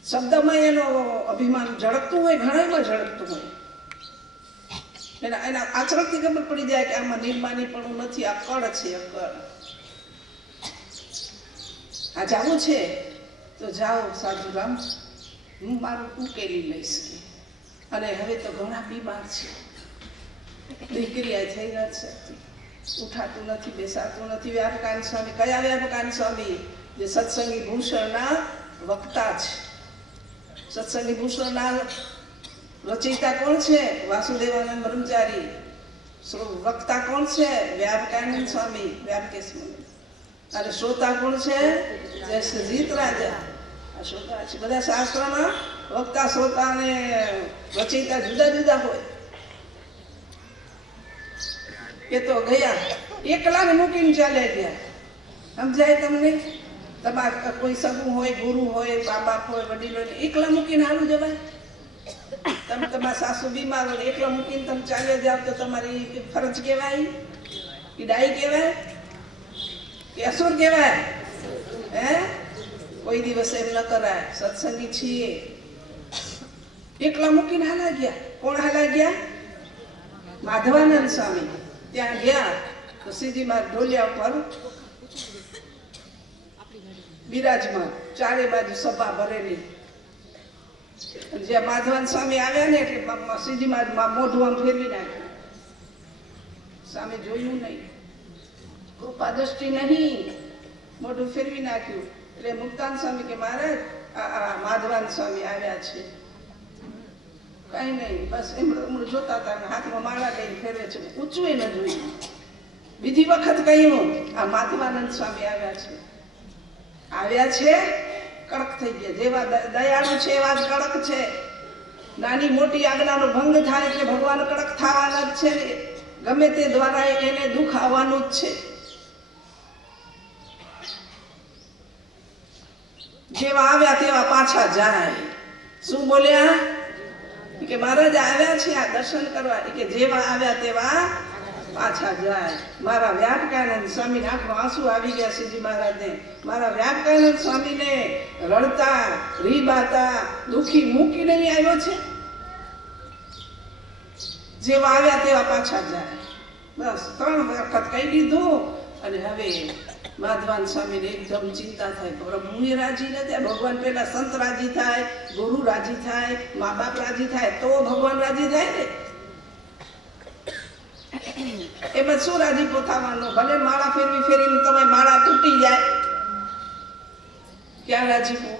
શબ્દમાં એનો અભિમાન ઝળકતું હોય, ઘણામાં ઝળકતું હોય. એના આચરણથી ખબર પડી જાય કે આમાં નિર્માનીપણું નથી, આ કળ છે, અકળ. આ જાવું છે તો જાઓ સાધુરામ, હું મારું ઉકેલી લઈશ. અને હવે તો ઘણા બીમાર છે. દીકરી આ થઈ નથી શકતી, ઉઠાતું નથી, બેસાતું નથી. વ્યાપકાન સ્વામી કયા વ્યાપકાન સ્વામી? જે સત્સંગી ભૂષણના વક્તા છે. સત્સંગી ભૂષણના રચયિતા કોણ છે? વાસુદેવાનંદ બ્રહ્મચારી. વક્તા કોણ છે? વ્યાપકાનંદ સ્વામી, વ્યાપકે સ્વામી. અને શ્રોતા કોણ છે? જય શ્રીજીત રાજા. આ શ્રોતા છે. બધા શાસ્ત્રમાં વક્તા શ્રોતા અને રચયિતા જુદા જુદા હોય. એ તો ગયા એકલાને મૂકીને ચાલે ગયા. સમજાય તમને? તમારે કોઈ સગું હોય, ગુરુ હોય, મા બાપ હોય, વડીલો એકલા મૂકીને હાલું જવાય? તમે તમારા સાસુ બીમાર હોય એકલા મૂકીને તમે ચાલ્યા જાવ તો તમારી ફરજ કહેવાય? કે ડાઈ કહેવાય? કે અસુર કહેવાય? હે? કોઈ દિવસ એમ ન કરાય. સત્સંગી છીએ. એકલા મૂકીને હાલા ગયા. કોણ હાલા ગયા? માધવાનંદ સ્વામી. ત્યાં ગયા તો શ્રીજીમાં ઢોલિયા ઉપર બિરાજમાન, ચારે બાજુ સભા ભરેલી. જ્યાં માધવાન સ્વામી આવ્યા ને એટલે શ્રીજીમાં મોઢું આમ ફેરવી નાખ્યું. સામે જોયું નહીં, કૃપા દ્રષ્ટિ નહીં, મોઢું ફેરવી નાખ્યું. એટલે મુક્તાન સ્વામી કે મહારાજ આ માધવાન સ્વામી આવ્યા છે. કઈ નહીં, બસ એમણે જોતા હતા, હાથમાં માળા લઈને ફેરવે છે. ઊંચું એ ન જોયું. બીજી વખત કહ્યું આ માધવાનંદ સ્વામી આવ્યા છે. આવ્યા છે, કડક થઈ ગયા. જેવા દયાળુ છે એવા જ કડક છે. નાની મોટી આજ્ઞાનો ભંગ થાય એટલે ભગવાન કડક થવાના જ છે. ગમે તે દ્વારા એને દુઃખ આવવાનું જ છે. જેવા આવ્યા તેવા પાછા જાય. શું બોલ્યા? કે મહારાજ આવ્યા છે આ દર્શન કરવા. કે જેવા આવ્યા તેવા પાછા જાય. મારા વ્યાપકાનંદ સ્વામી આંખમાં આંસુ આવી ગયા. શ્રીજી મહારાજને મારા વ્યાપકાનંદ સ્વામીને રડતા રીબાતા દુખી મૂકીને આવ્યો છે. જેવા આવ્યા તેવા પાછા જાય. બસ 3 વખત કહી દીધું. અને હવે માધવાન સ્વામીને એકદમ ચિંતા થાય. પ્રભુ એ રાજી ન થાય. ભગવાન પહેલા સંત રાજી થાય, ગુરુ રાજી થાય, મા બાપ રાજી થાય તો ભગવાન રાજી થાય ને. એમાં શું રાજીપો થવાનો? ભલે માળા ફેરવી ફેરીને તમે માળા તૂટી જાય, ક્યાં રાજીપો?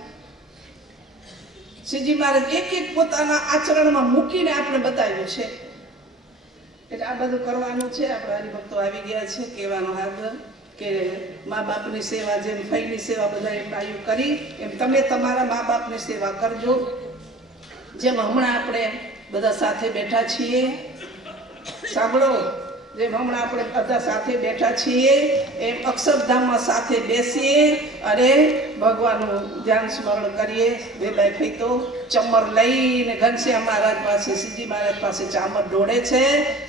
શ્રીજી મહારાજ એક એક પોતાના આચરણમાં મૂકીને આપણે બતાવ્યું છે. એટલે આ બધું કરવાનું છે. આપણે હરિભક્તો આવી ગયા છે. કહેવાનો આગળ કે મા બાપની સેવા, જેમ ફઈની સેવા બધા એમ આયુ કરી એમ તમે તમારા મા બાપની સેવા કરજો. જેમ હમણાં આપણે બધા સાથે બેઠા છીએ. સાંભળો, જેમ હમણાં આપણે બધા સાથે બેઠા છીએ એમ અક્ષરધામમાં સાથે બેસીએ અને ભગવાનનું ધ્યાન સ્મરણ કરીએ. દેબાઈ ફઈ તો ચમર લઈને ઘનશ્યામ મહારાજ પાસે, શ્રીજી મહારાજ પાસે ચામર દોડે છે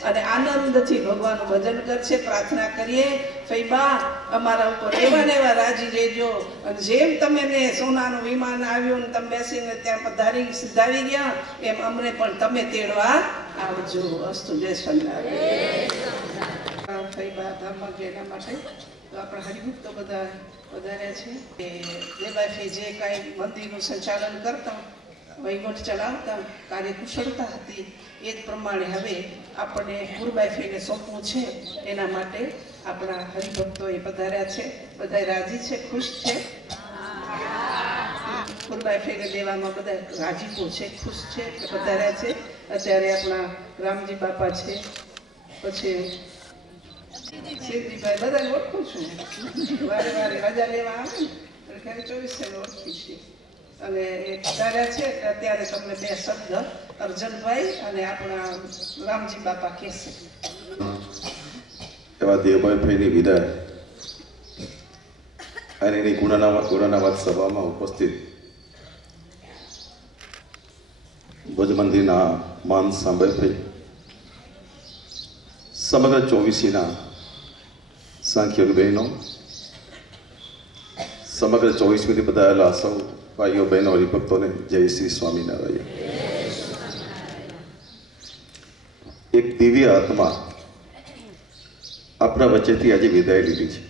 અને આનંદથી ભગવાનનું ભજન કરશે, પ્રાર્થના કરીએ. ફઈબા, અમારા ઉપર એવા ને એવા રાજી રહેજો અને જેમ તમે ને સોનાનું વિમાન આવ્યું ને તમે બેસીને ત્યાં પધારી સિધાવી ગયા એમ અમને પણ તમે તેડવા આવજો. અસ્તુ. જય સ્વામિનારાયણ. ફઈબા ધામમાં એના માટે તો આપણા હરિભક્તો બધા વધાર્યા છે કે દેબાઈ ફઈ જે કાંઈ મંદિરનું સંચાલન કરતા, વહીવટ ચલાવતા, કાર્યકુશળતા હતી એ જ પ્રમાણે હવે આપણને ગુરુબાઈ ફઈને સોંપવું છે. એના માટે આપણા હરિભક્તો એ પધાર્યા છે. બધા રાજી છે, ખુશ છે. ગુરુબાઈ ફઈને દેવામાં બધા રાજીપો છે, ખુશ છે, પધાર્યા છે. અત્યારે આપણા રામજી બાપા છે, પછી શિવજીભાઈ, બધાને ઓળખું છું. વારે વારે રજા લેવા આવે ને એટલે ક્યારે 24 ઓળખી છીએ અને એ પધાર્યા છે. અત્યારે તમને બે શબ્દ અર્જનભાઈ અને આપણા રામજી બાપા કહેશે. એવા દેવભાઈ ફઈની વિદાય અને એની ગુણાનાવાદ સભામાં ઉપસ્થિત ભુજ મંદિરના માન સાંભળભાઈ, સમગ્ર 24ના સાંખ્યોગ બહેનો, સમગ્ર 24મીથી બધાયેલા સૌ ભાઈઓ બહેનો હરિભક્તોને જય શ્રી સ્વામિનારાયણ. એક દિવ્ય આત્મા આપણા વચ્ચેથી આજે વિદાય લીધી છે.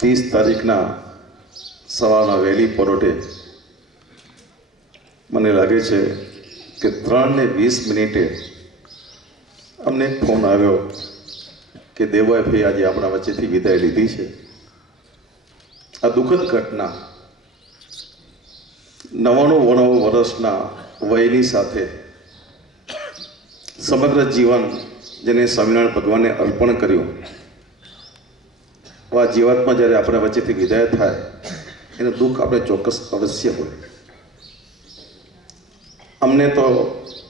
30 તારીખના સવારના વહેલી પરોઢે મને લાગે છે કે 3:20 અમને એક ફોન આવ્યો કે દેવાઈ ભાઈ આજે આપણા વચ્ચેથી વિદાય લીધી છે. આ દુઃખદ ઘટના 99 વર્ષના વયની સાથે સમગ્ર જીવન જેને સ્વામિનારાયણ ભગવાનને અર્પણ કર્યું, આ જીવાતમાં જ્યારે આપણા વચ્ચેથી વિદાય થાય એનું દુઃખ આપણે ચોક્કસ અવશ્ય હોય. અમને તો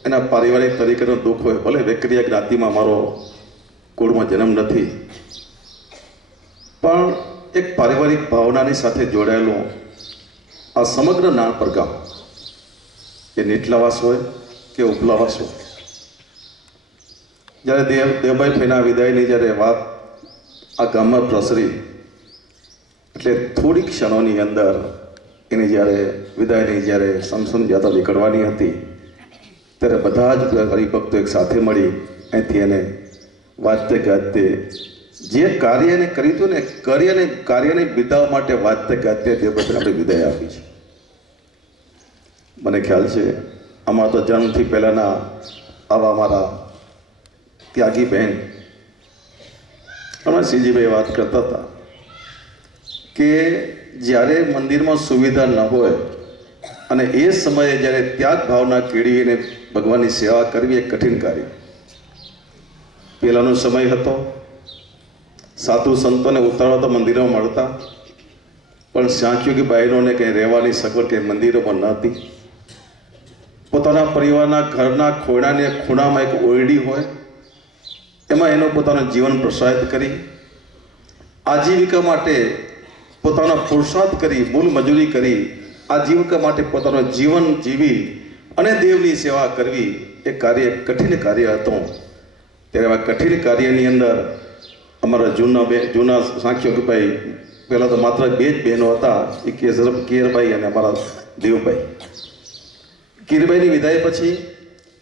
એના પારિવારિક તરીકેનું દુઃખ હોય, ભલે વેકરિયા જ્ઞાતિમાં મારો કુળમાં જન્મ નથી, પણ એક પારિવારિક ભાવનાની સાથે જોડાયેલું આ સમગ્ર નાનપર ગામ, એ નીટલાવાસ હોય કે ઉપલાવાસ હોય, જ્યારે દેવભાઈ ફઈના વિદાયની જ્યારે વાત આ ગામમાં પ્રસરી એટલે થોડી ક્ષણોની અંદર એની જ્યારે વિદાયની જ્યારે સમસન યાત્રા નીકળવાની હતી ત્યારે બધા જ હરિભક્તો એક સાથે મળી અહીંથી એને વાજતે ગાજતે જે કાર્ય એને કર્યું હતું ને કાર્યને બિરદાવવા માટે વાજતે ગાજતે દેવભાઈને આપણે વિદાય આપી છે. મને ખ્યાલ છે આમાં તો જન્મથી પહેલાંના આવા અમારા ત્યાગી બહેન હમણાં શ્રીજીભાઈ વાત કરતા હતા કે જ્યારે મંદિરમાં સુવિધા ન હોય અને એ સમયે જ્યારે ત્યાગ ભાવના કેળવીને ભગવાનની સેવા કરવી એ કઠિન કાર્ય. પહેલાંનો સમય હતો, સાધુ સંતોને ઉતારવા તો મંદિરોમાં મળતા, પણ સાંખ્યોગી બહેનોને કંઈ રહેવાની સગવડ કંઈ મંદિરોમાં ન હતી. પોતાના પરિવારના ઘરના ખોણાને ખૂણામાં એક ઓરડી હોય, એમાં એનો પોતાનું જીવન પ્રસારિત કરી આજીવિકા માટે પોતાનો પુરુષાર્થ કરી, મૂલ મજૂરી કરી આજીવિકા માટે પોતાનું જીવન જીવી અને દેવની સેવા કરવી એ કાર્ય કઠિન કાર્ય હતું. ત્યારે આ કઠિન કાર્યની અંદર અમારા જૂના સાંખ્યોગભાઈ, પહેલાં તો માત્ર 2 જ બહેનો હતા, એ કેરભાઈ અને અમારા દેવભાઈ. કીરભાઈની વિદાય પછી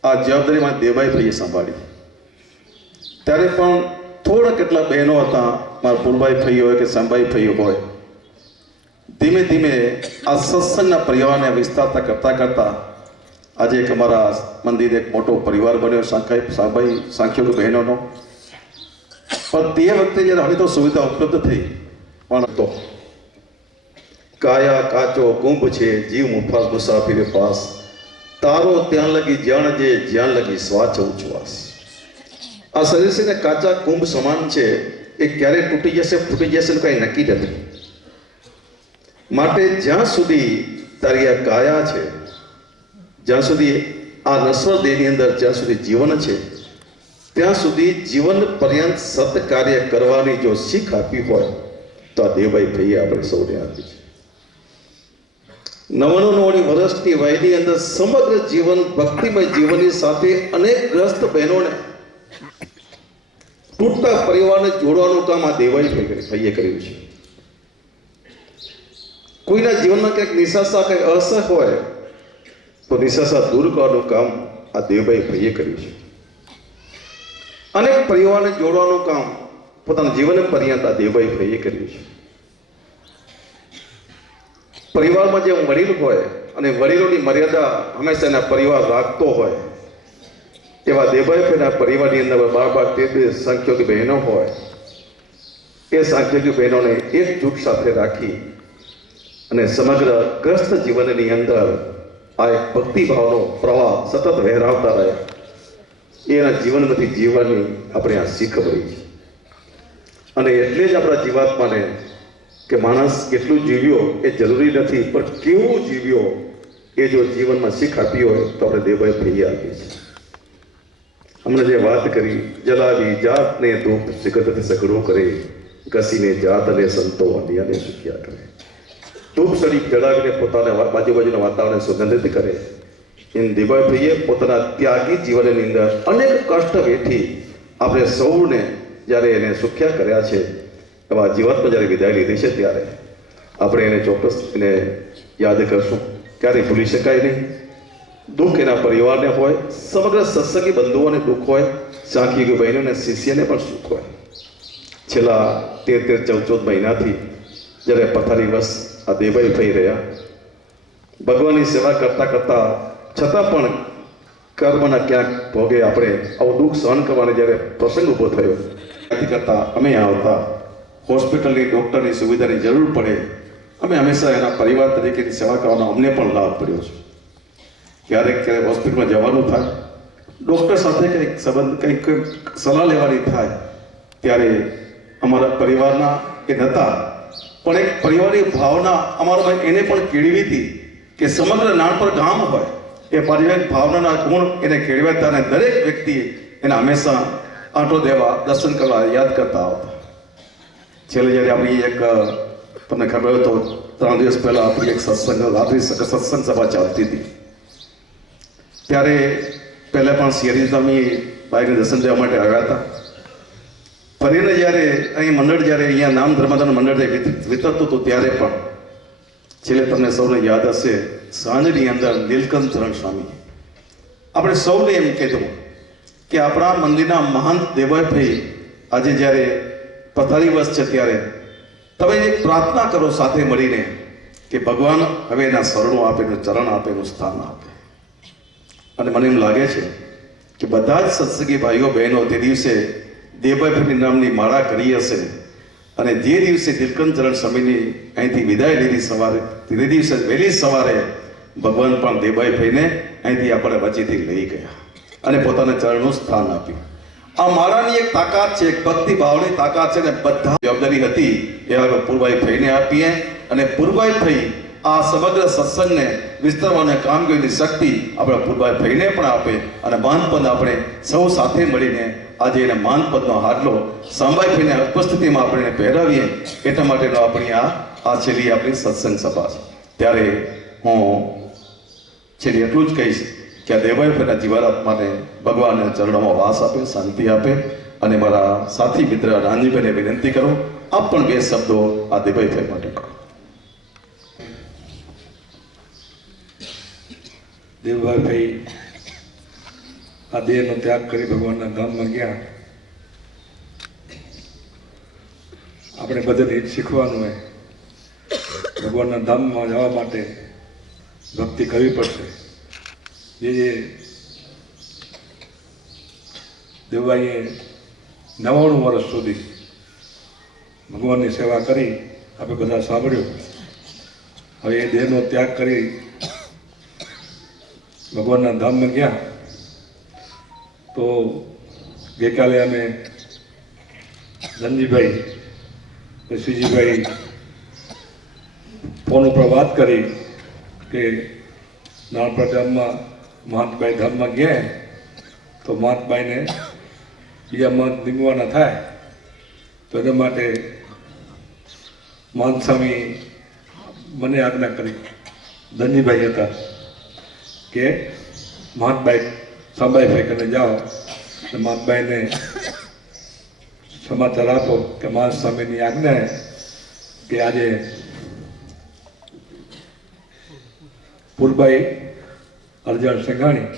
આ જવાબદારી મારા દેવભાઈ ભાઈએ સંભાળી. ત્યારે પણ થોડા કેટલા બહેનો હતા, મારા ફૂલભાઈ ફઈ હોય કે સંભાઈ ફઈ હોય, ધીમે ધીમે આ સત્સંગના પરિવારને વિસ્તારતા કરતા આજે એક અમારા મંદિર એક મોટો પરિવાર બન્યો સાંખ્યોગ બહેનોનો. પણ તે વખતે જ્યારે હવે તો સુવિધા ઉપલબ્ધ થઈ, પણ તો કાયા કાચો કુંભ છે જીવ મુફાસ મુસાફિર પાસ, તારો ત્યાં લગી જાણજે જ્યાં લગી સ્વાચ ઉચ્છવાસ. આ શરીર છે ને કાચા કુંભ સમાન છે, એ ક્યારે તૂટી જશે કંઈ નક્કી નથી. માટે જ્યાં સુધી તારી આ કાયા છે, જ્યાં સુધી આ નશ્વર દેહની અંદર જ્યાં સુધી જીવન છે ત્યાં સુધી જીવન પર્યંત સત કાર્ય કરવાની જો શીખ આપી હોય તો આ દેવભાઈ ભાઈએ આપણે સૌને આપી છે. 99 વર્ષની વયની અંદર સમગ્ર જીવન ભક્તિમય જીવનની સાથે અનેક ગ્રસ્ત બહેનોને તૂટતા પરિવારને જોડવાનું કામ આ દેવભાઈ ભાઈએ કર્યું છે. કોઈના જીવનમાં ક્યાંક નિશાસા કંઈ અસર હોય તો નિશાસા દૂર કરવાનું કામ આ દેવભાઈ ભાઈએ કર્યું છે. અનેક પરિવારને જોડવાનું કામ પોતાના જીવન પર્યંત આ દેવભાઈ ભાઈએ કર્યું છે. પરિવારમાં જે વડીલ હોય અને વડીલોની મર્યાદા હંમેશા એના પરિવાર રાખતો હોય એવા દેવભાઈ ભાઈના પરિવારની અંદર 12-13 સંખ્યોગી બહેનો હોય એ સંખ્યોગી બહેનોને એકજૂટ સાથે રાખી અને સમગ્ર ગ્રસ્ત જીવનની અંદર આ એક ભક્તિભાવનો પ્રવાહ સતત વહેરાવતા રહ્યા. એના જીવનમાંથી જીવવાની આપણે આ શીખ મળી છે. અને એટલે જ આપણા જીવાત્માને કે માણસ કેટલું જીવ્યો એ જરૂરી નથી, પણ કેવું જીવ્યો એ જો જીવનમાં શીખ આપી હોય તો આપણે દેવભાઈ ભાઈએ આપી છે. હમણાં જે વાત કરી, જલાવી જાતને ધૂપ સિકતથી સગડો કરે, ઘસીને જાત અને સંતો અન્યને સુખ્યા કરે. ધૂપ સળી જડાવીને પોતાને બાજુબાજુના વાતાવરણને સુગંધિત કરે. એમ દેવભાઈ ભાઈએ પોતાના ત્યાગી જીવનની અંદર અનેક કષ્ટ વેઠી આપણે સૌને જ્યારે એને સુખ્યા કર્યા છે એવા જીવાતમાં જ્યારે વિદાય લીધી છે ત્યારે આપણે એને ચોક્કસ એને યાદ કરશું. ક્યારેય ભૂલી શકાય નહીં. દુઃખ એના પરિવારને હોય, સમગ્ર સત્સંગી બંધુઓને દુઃખ હોય, સાંખી બહેનોને શિષ્યને પણ સુખ હોય. છેલ્લા 13-14 મહિનાથી જ્યારે પથારીવશ આ દેવભાઈ ભાઈ રહ્યા, ભગવાનની સેવા કરતા કરતા છતાં પણ કર્મના ક્યાંક ભોગે આપણે આવું દુઃખ સહન કરવાનો જ્યારે પ્રસંગ ઊભો થયો કરતા અમે આવતા હોસ્પિટલની ડૉક્ટરની સુવિધાની જરૂર પડે અમે હંમેશા એના પરિવાર તરીકેની સેવા કરવાનો અમને પણ લાભ પડ્યો છે. ક્યારેક ક્યારેક હોસ્પિટલમાં જવાનું થાય, ડૉક્ટર સાથે કંઈક સંબંધ કંઈક સલાહ લેવાની થાય ત્યારે અમારા પરિવારના એ નહોતા, પણ એક પરિવારની ભાવના અમારામાં એને પણ કેળવી હતી કે સમગ્ર નાનપણ ગામ હોય એ પારિવારિક ભાવનાના ગુણ એને કેળવ્યા હતા અને દરેક વ્યક્તિએ એને હંમેશા આંટો દેવા, દર્શન કરવા યાદ કરતા આવતા. છેલ્લે જ્યારે આપણી એક તમને ખબર હોય તો 3 દિવસ પહેલાં આપણી એક સત્સંગ રાત્રિ સત્સંગ સભા ચાલતી હતી ત્યારે પહેલાં પણ શિયારી સ્વામી બાઈને દર્શન દેવા માટે આવ્યા હતા. ફરીને જ્યારે અહીં મંડળ જ્યારે અહીંયા નામ ધર્મદાન મંડળ વિતરતું હતું ત્યારે પણ છેલ્લે તમને સૌને યાદ હશે સાંજની અંદર નીલકંઠ ચરણ સ્વામી આપણે સૌને એમ કીધું કે આપણા મંદિરના મહાન દેવભાઈ ભાઈ આજે જ્યારે પથારીવશ છે ત્યારે તમે એક પ્રાર્થના કરો સાથે મળીને કે ભગવાન હવે એના શરણો આપે, એનું ચરણ આપે, એનું સ્થાન આપે. અને મને એમ લાગે છે કે બધા જ સત્સંગી ભાઈઓ બહેનો તે દિવસે દેવભાઈ ભાઈની નામની માળા કરી હશે અને જે દિવસે નીલકંઠ ચરણ સ્વામીની અહીંથી વિદાય લીધી સવારે, તે દિવસે વહેલી સવારે ભગવાન પણ દેવભાઈ ભાઈને અહીંથી આપણે વચ્ચેથી લઈ ગયા અને પોતાના ચરણનું સ્થાન આપ્યું. આ માળાની એક તાકાત છે, એક ભક્તિ ભાવની તાકાત છે ને બધા જવાબદારી હતી એ હવે પૂરભાઈ ભાઈને આપીએ અને પૂરભાઈ ભાઈ આ સમગ્ર સત્સંગને વિસ્તરવાના કામગીરીની શક્તિ આપણે પૂરભાઈ ભાઈને પણ આપે અને માનપદ આપણે સૌ સાથે મળીને આજે એને માનપદનો હાડલો સાંભાઈ ભાઈને ઉપસ્થિતિમાં આપણે પહેરાવીએ એટલા માટેનો આપણી આ છેલ્લી આપણી સત્સંગ સભા છે. ત્યારે હું છેલ્લી એટલું જ કહીશ કે આ દેવભાઈ ભાઈના જીવાત્માને ભગવાનના ચરણોમાં વાસ આપે, શાંતિ આપે અને મારા સાથી મિત્ર રાનજીભાઈને વિનંતી કરું આપ પણ 2 શબ્દો આ દેવભાઈ ભાઈ માટે કહો. દેવભાઈ ભાઈ આ દેહનો ત્યાગ કરી ભગવાનના ધામમાં ગયા. આપણે બધાને એ જ શીખવાનું હોય, ભગવાનના ધામમાં જવા માટે ભક્તિ કરવી પડશે. જે દેવભાઈએ 99 વર્ષ સુધી ભગવાનની સેવા કરી આપણે બધા સાંભળ્યું. હવે એ દેહનો ત્યાગ કરી ભગવાનના ધામમાં ગયા તો ગઈકાલે અમે ધનજીભાઈ શ્રીજીભાઈ ફોન ઉપર વાત કરી કે નાનપણ ગામમાં મહંતભાઈ ધામમાં ગયા તો મહંતભાઈને બીજા મહંત નીમવાના થાય તો એના માટે મહંત સ્વામી મને આજ્ઞા કરી, ધનજીભાઈ હતા, કે મહંતભાઈ સંભાઈભાઈ કને જાઓ અને મહંતભાઈને સમાચાર આપો કે મહંત સ્વામીની આજ્ઞા કે આજે પુરબાઈ અરજણ સિંઘાણી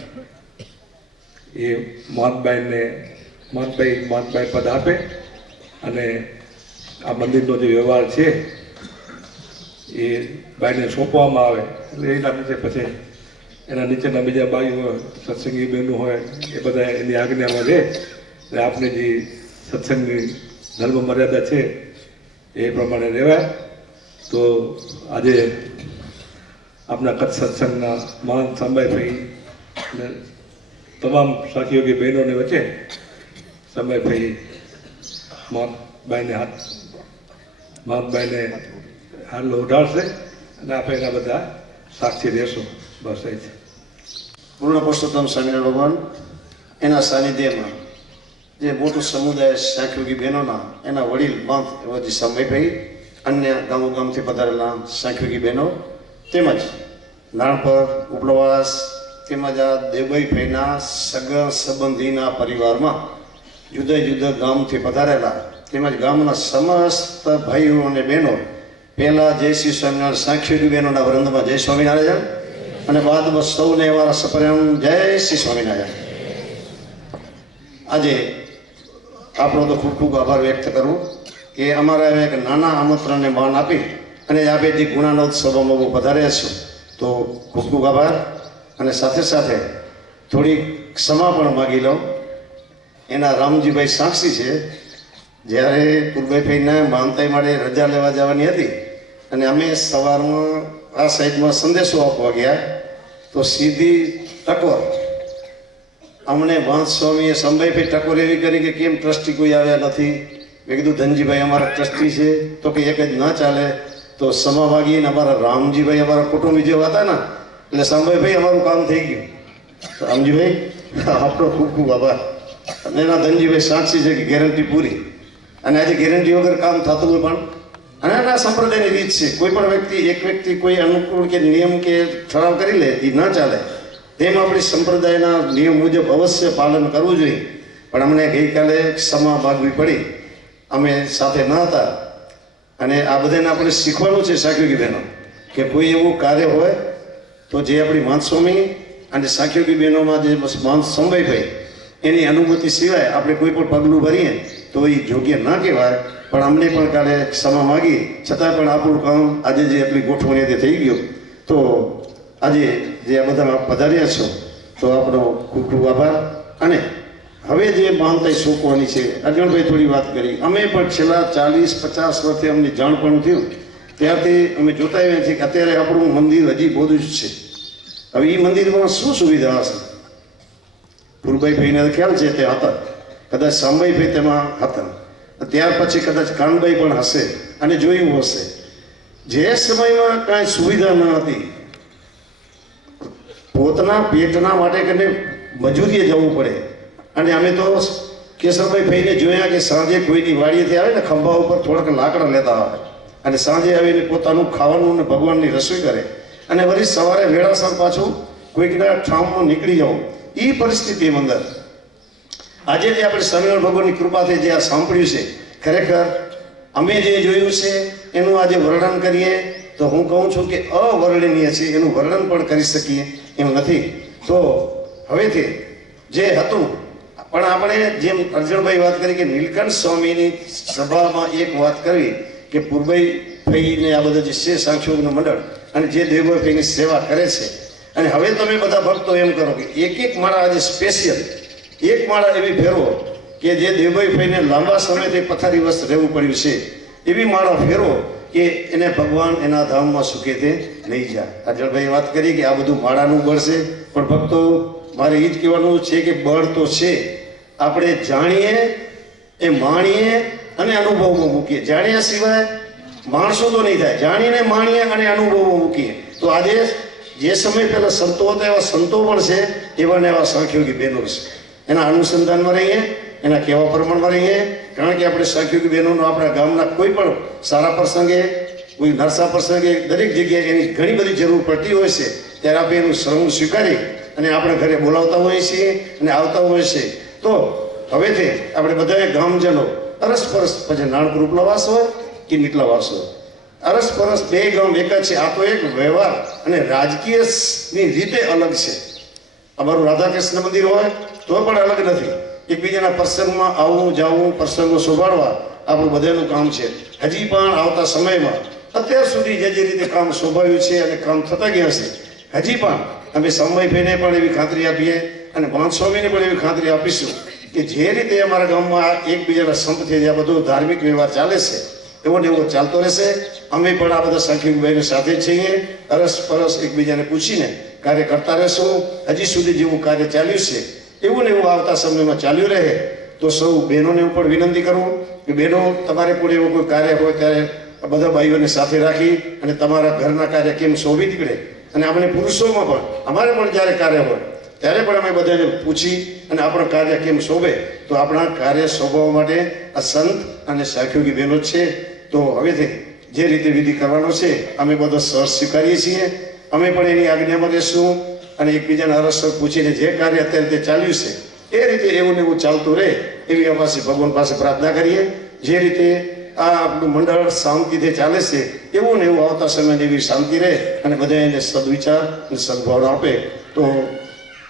એ મહંતભાઈ પદ આપે અને આ મંદિરનો જે વ્યવહાર છે એ બાઈને સોંપવામાં આવે. એટલે એના નીચે પછી એના નીચેના બીજા બાઈ હોય, સત્સંગી બહેનો હોય, એ બધા એની આજ્ઞામાં રહે અને આપણે જે સત્સંગની ધર્મ મર્યાદા છે એ પ્રમાણે રહેવાય. તો આજે આપણા કચ્છ સત્સંગના મહંત સંભાઈભાઈ અને તમામ સાથીયોગી બહેનોને વચ્ચે સંભાઈભાઈ મહંતભાઈને હાલ ઉઢાડશે અને આપણે એના બધા સાક્ષી રહેશું. બસ એ છે. પૂર્ણ પુરુષોત્તમ સ્વામિનારાયણ ભગવાન એના સાનિધ્યમાં જે મોટું સમુદાય સાંખ્યોગી બહેનોના એના વડીલ મહંત એવા જે સંભાઈભાઈ, અન્ય ગામોગામથી પધારેલા સાંખ્યોગી બહેનો તેમજ નાણપર, ઉપલવાસ તેમજ આ દેવભાઈભાઈના સગા સંબંધીના પરિવારમાં જુદા જુદા ગામથી પધારેલા તેમજ ગામના સમસ્ત ભાઈઓ અને બહેનો પહેલા જય શ્રી સ્વામિનારાયણ સાંખ્યોગી બહેનોના વૃંદમાં જય સ્વામિનારાયણ અને બાદમાં સૌને એવા સપર્યમ જય શ્રી સ્વામિનારાયણ. આજે આપણો તો ખૂબ ખૂબ આભાર વ્યક્ત કરું કે અમારા એક નાના આમંત્રણને માન આપી અને આ બે ગુણાનોત્સવમાં બહુ પધાર્યા છો તો ખૂબ ખૂબ આભાર. અને સાથે સાથે થોડીક ક્ષમા પણ માગી લઉં. એના રામજીભાઈ સાક્ષી છે, જ્યારે પુરબાઈભાઈને માનતાઈ માટે રજા લેવા જવાની હતી અને અમે સવારમાં આ સાઈડમાં સંદેશો આપવા ગયા તો સીધી ટકોર અમને મહંત સ્વામીએ સંભાઈભાઈ ટકોર એવી કરી કે કેમ ટ્રસ્ટી કોઈ આવ્યા નથી. મેં કીધું ધનજીભાઈ અમારા ટ્રસ્ટી છે તો કે એક જ ના ચાલે તો ક્ષમા માગીને અમારા રામજીભાઈ અમારા કુટુંબી જેવા હતા ને એટલે સંભાઈભાઈ અમારું કામ થઈ ગયું. રામજીભાઈ આપણો ખૂબ ખૂબ આભાર. અને એના ધનજીભાઈ સાક્ષી છે કે ગેરંટી પૂરી. અને આજે ગેરંટી વગર કામ થતું હોય પણ અને આ સંપ્રદાયની રીત છે. કોઈ પણ એક વ્યક્તિ કોઈ અનુકૂળ કે નિયમ કે ઠરાવ કરી લે એ ના ચાલે. તેમ આપણી સંપ્રદાયના નિયમ મુજબ અવશ્ય પાલન કરવું જોઈએ. પણ અમને ગઈકાલે ક્ષમા માગવી પડી, અમે સાથે ન હતા. અને આ બધાને આપણે શીખવાનું છે સાંખ્યોગી બહેનો કે કોઈ એવું કાર્ય હોય તો જે આપણી મહંત સ્વામી અને સાંખ્યોગી બહેનોમાં જે મહંત સંભાઈભાઈ એની અનુમતિ સિવાય આપણે કોઈ પણ પગલું ભરીએ તો એ યોગ્ય ના કહેવાય. પણ અમને પણ કાલે ક્ષમા માગી છતાં પણ આપણું કામ આજે જે એટલી ગોઠવણીથી થઈ ગયું. તો આજે જે આ બધા પધાર્યા છો તો આપણો ખૂબ ખૂબ આભાર. અને હવે જે માનતાઈ સોંપવાની છે, અર્જણભાઈ થોડી વાત કરી, અમે પણ છેલ્લા 40-50 વર્ષથી અમને જાણપણું થયું ત્યારથી અમે જોતા આવ્યા છીએ કે અત્યારે આપણું મંદિર હજી બધું જ છે. હવે એ મંદિરમાં શું સુવિધા હશે? પુરબાઈભાઈને ખ્યાલ છે તે હતા, કદાચ સાંભાઈભાઈ તેમાં હતા, ત્યાર પછી કદાચ કાનભાઈ પણ હશે અને જોયું હશે. જે સમયમાં કાંઈ સુવિધા ન હતી, પોતાના પેટના માટે કરીને મજૂરીએ જવું પડે. અને અમે તો કેશવભાઈ ભાઈને જોયા કે સાંજે કોઈની વાડીએથી આવે ને ખંભા ઉપર થોડાક લાકડા લેતા આવે અને સાંજે આવીને પોતાનું ખાવાનું અને ભગવાનની રસોઈ કરે અને વળી સવારે વેળાસર પાછું કોઈકના ઠામમાં નીકળી જવું. એ પરિસ્થિતિની અંદર આજે જે આપણે સ્વામિનારાયણ ભગવાનની કૃપાથી જે આ સાંભળ્યું છે, ખરેખર અમે જે જોયું છે એનું આજે વર્ણન કરીએ તો હું કહું છું કે અવર્ણનીય છે. એનું વર્ણન પણ કરી શકીએ એમ નથી. તો હવેથી જે હતું પણ આપણે જેમ અર્જણભાઈ વાત કરી કે નીલકંઠ સ્વામીની સભામાં એક વાત કરવી કે પુરબાઈભાઈને આ બધા જે છે સાંખ્યોગનું મંડળ અને જે દેવભાઈની સેવા કરે છે. અને હવે તમે બધા ભક્તો એમ કરો કે એક માળા આજે સ્પેશિયલ એક માળા એવી ફેરવો કે જે દેવભાઈને લાંબા સમયથી પથારીવશ રહેવું પડ્યું છે એવી માળા ફેરવો કે એને ભગવાન એના ધામમાં સુખે તે લઈ જાય. અર્જણભાઈ વાત કરી કે આ બધું માળાનું બળ છે, પણ ભક્તો મારે એ જ કહેવાનું છે કે બળ તો છે, આપણે જાણીએ એ માણીએ અને અનુભવમાં મૂકીએ. જાણ્યા સિવાય માણસો તો નહીં થાય. જાણીને માણીએ અને અનુભવમાં મૂકીએ તો આજે જે સમય પહેલા સંતો હતા એવા સંતો પણ છે, એવા ને એવા સાંખ્યોગી બહેનો છે. એના અનુસંધાનમાં રહીએ, એના કહેવા પ્રમાણમાં રહીએ. કારણ કે આપણે સાંખ્યોગી બહેનોનો આપણા ગામના કોઈ પણ સારા પ્રસંગે, કોઈ નરસા પ્રસંગે, દરેક જગ્યાએ એની ઘણી બધી જરૂર પડતી હોય છે. ત્યારે આપણે એનું શ્રવણ સ્વીકારી અને આપણે ઘરે બોલાવતા હોઈએ છીએ અને આવતા હોઈએ છીએ. તો હવેથી આપણે બધાએ ગામજનો અરસપરસ, પછી નાનપુર ઉપલાવાસ હોય કે નીટલાવાસ હોય, અરસપરસ બે ગામ એક જ છે. આ તો એક વ્યવહાર અને રાજકીયની રીતે અલગ છે. અમારું રાધાકૃષ્ણ મંદિર હોય તો પણ અલગ નથી. એકબીજાના પ્રસંગમાં આવવું જાવું, પ્રસંગો શોભાડવા આપણું બધાનું કામ છે. હજી પણ આવતા સમયમાં અત્યાર સુધી જે રીતે કામ શોભાવ્યું છે અને કામ થતા ગયા છે, હજી પણ અમે સમયભાઈને પણ એવી ખાતરી આપીએ અને સ્વામીને પણ એવી ખાતરી આપીશું કે જે રીતે અમારા ગામમાં એકબીજાના સંપથી જે આ બધો ધાર્મિક વ્યવહાર ચાલે છે એવો ને એવો ચાલતો રહેશે. અમે પણ આ બધા સાંખ્યિક બહેનો સાથે જ છીએ. અરસપરસ એકબીજાને પૂછીને કાર્ય કરતા રહેશું. હજી સુધી જેવું કાર્ય ચાલ્યું છે એવું ને એવું આવતા સમયમાં ચાલ્યું રહે. તો સૌ બહેનોને હું પણ વિનંતી કરું કે બહેનો, તમારે પણ એવું કોઈ કાર્ય હોય ત્યારે બધા ભાઈઓને સાથે રાખી અને તમારા ઘરના કાર્ય કેમ શોભી નીકળે. અને આપણે પુરુષોમાં પણ અમારે પણ જ્યારે કાર્ય હોય ત્યારે પણ અમે બધાને પૂછી અને આપણા કાર્ય કેમ શોભે. તો આપણા કાર્ય શોભવા માટે આ સંત અને સાંખ્યોગી બહેનો જ છે. તો હવેથી જે રીતે વિધિ કરવાનો છે અમે બધો સહજ સ્વીકારીએ છીએ. અમે પણ એની આજ્ઞામાં રહેશું અને એકબીજાના અરસર પૂછીને જે કાર્ય અત્યારે તે ચાલ્યું છે એ રીતે એવું ને એવું ચાલતું રહે એવી અમારી ભગવાન પાસે પ્રાર્થના કરીએ. જે રીતે આ આપણું મંડળ શાંતિથી ચાલે છે એવું ને એવું આવતા સમયની એવી શાંતિ રહે અને બધા એને સદવિચાર અને સદભાવના આપે. તો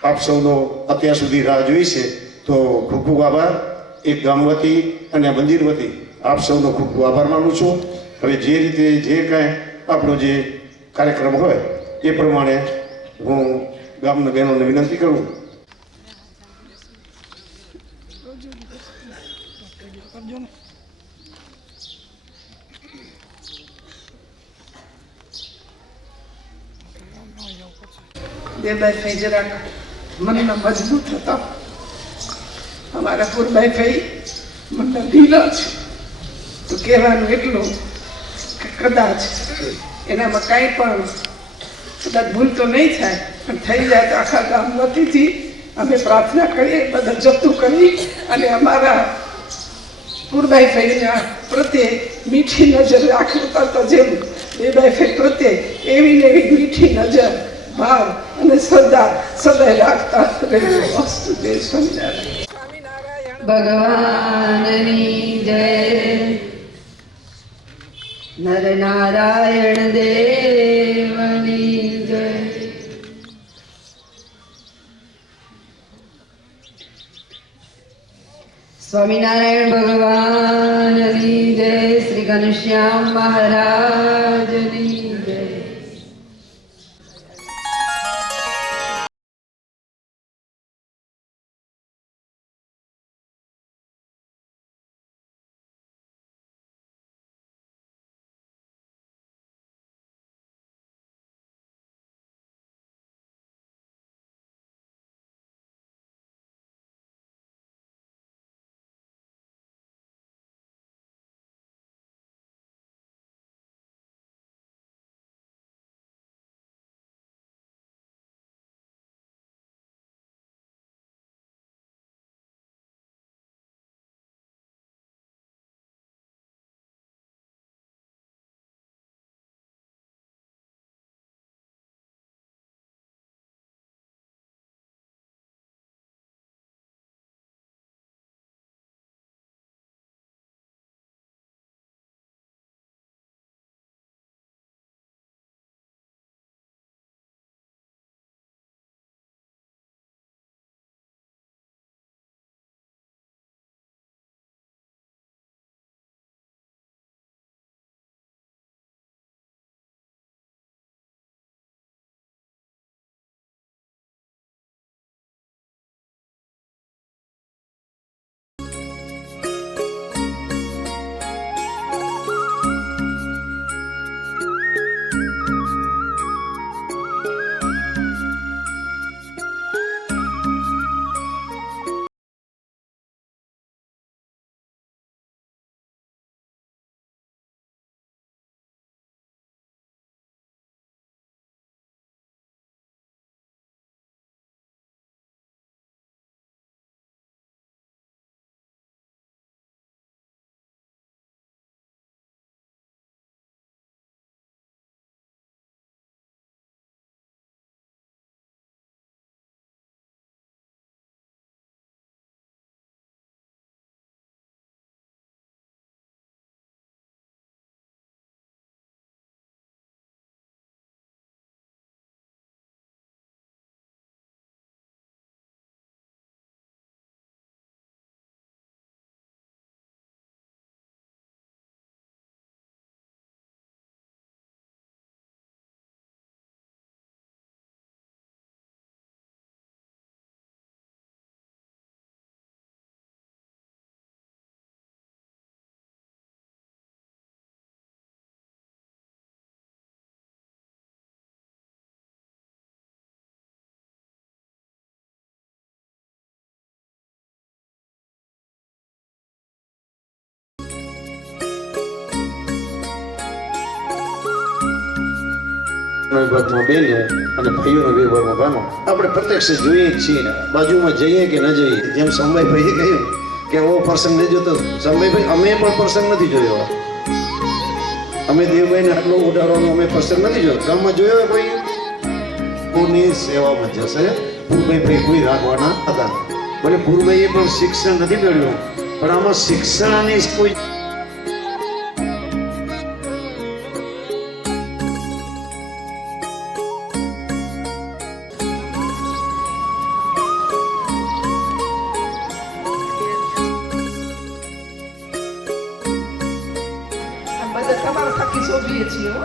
આપ સૌનો અત્યાર સુધી રાહ જોઈ છે. તો ખૂબ ખૂબ આભાર. એક ગામ વતી અને મંદિર વતી આપ સૌનો ખૂબ ખૂબ આભાર માનું છું. હવે જે રીતે જે કાંઈ આપણો જે કાર્યક્રમ હોય એ પ્રમાણે હું ગામના બહેનોને વિનંતી કરું. દેવભાઈ ભાઈ જરાક મનના મજબૂત હતા. અમારા પૂરભાઈ ભાઈ મનના ઢીલા છે. તો કહેવાનું એટલું કે કદાચ એનામાં કાંઈ પણ કદાચ ભૂલ તો નહીં થાય, પણ થઈ જાય તો આખા ગામ વતીથી અમે પ્રાર્થના કરીએ, બધા જપ્તું કરી અને અમારા પૂરભાઈ ભાઈના પ્રત્યે મીઠી નજર રાખતા તો જેમ દેવભાઈ ભાઈ પ્રત્યે એવી ને એવી મીઠી નજર, ભાવ અને શ્રદ્ધા સદાય રાખતા રહેજો. વાસુદેવ સ્વામિનારાયણ. ભગવાનની જય. નર નારાયણ દેવની જય. સ્વામિનારાયણ ભગવાનની જય. શ્રી ઘનશ્યામ મહારાજની વિભાગમાં બેનો અને ભાઈઓના વિભાગમાં બહેનો. આપણે પ્રત્યક્ષ જોઈએ જ છીએ, બાજુમાં જઈએ કે ન જઈએ. જેમ સમભાઈભાઈએ કહ્યું કે એવો પ્રસંગ નહીં જોતો. સમભાઈભાઈ, અમે પણ પ્રસંગ નથી જોયો. અમે દેવભાઈને આટલો ઉડાડવાનો અમે પ્રસંગ નથી જોયો. ગામમાં જોયો કોઈ કોની સેવામાં જશે. પૂરભાઈ કોઈ રાખવાના હતા. ભલે પૂરભાઈએ પણ શિક્ષણ નથી મેળવ્યું, પણ આમાં શિક્ષણની કોઈ બધા તમારા થકી શોભીએ છીએ હો.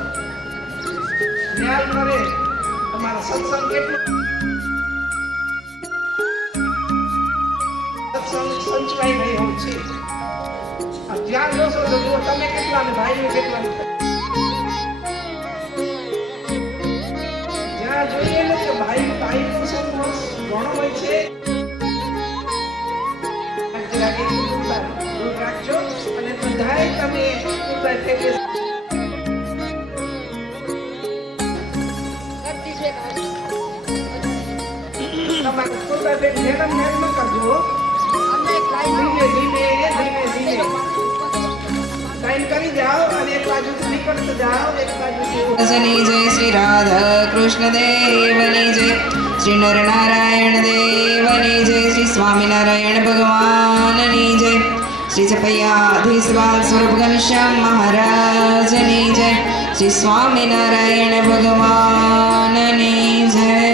ધ્યાન કરે તમારા સત્સંગ કેટલું સત્સંગ સંચવાઈ રહ્યો છે. આ ધ્યાન જોશો તો જુઓ તમે કેટલા ને ભાઈઓ કેટલા ને. જ્યાં જોઈએ ને કે ભાઈનો સંગ ઘણો હોય છે. રાખજો અને બધાય તમે જય શ્રી રાધા કૃષ્ણ દેવની જય, શ્રી નરનારાયણ દેવની જય, શ્રી સ્વામિનારાયણ ભગવાનની જય, શ્રી ચપૈયાધીશ બાલ સ્વરૂપ ઘનશ્યામ મહારાજની જય, શ્રી સ્વામિનારાયણ ભગવાનની જય.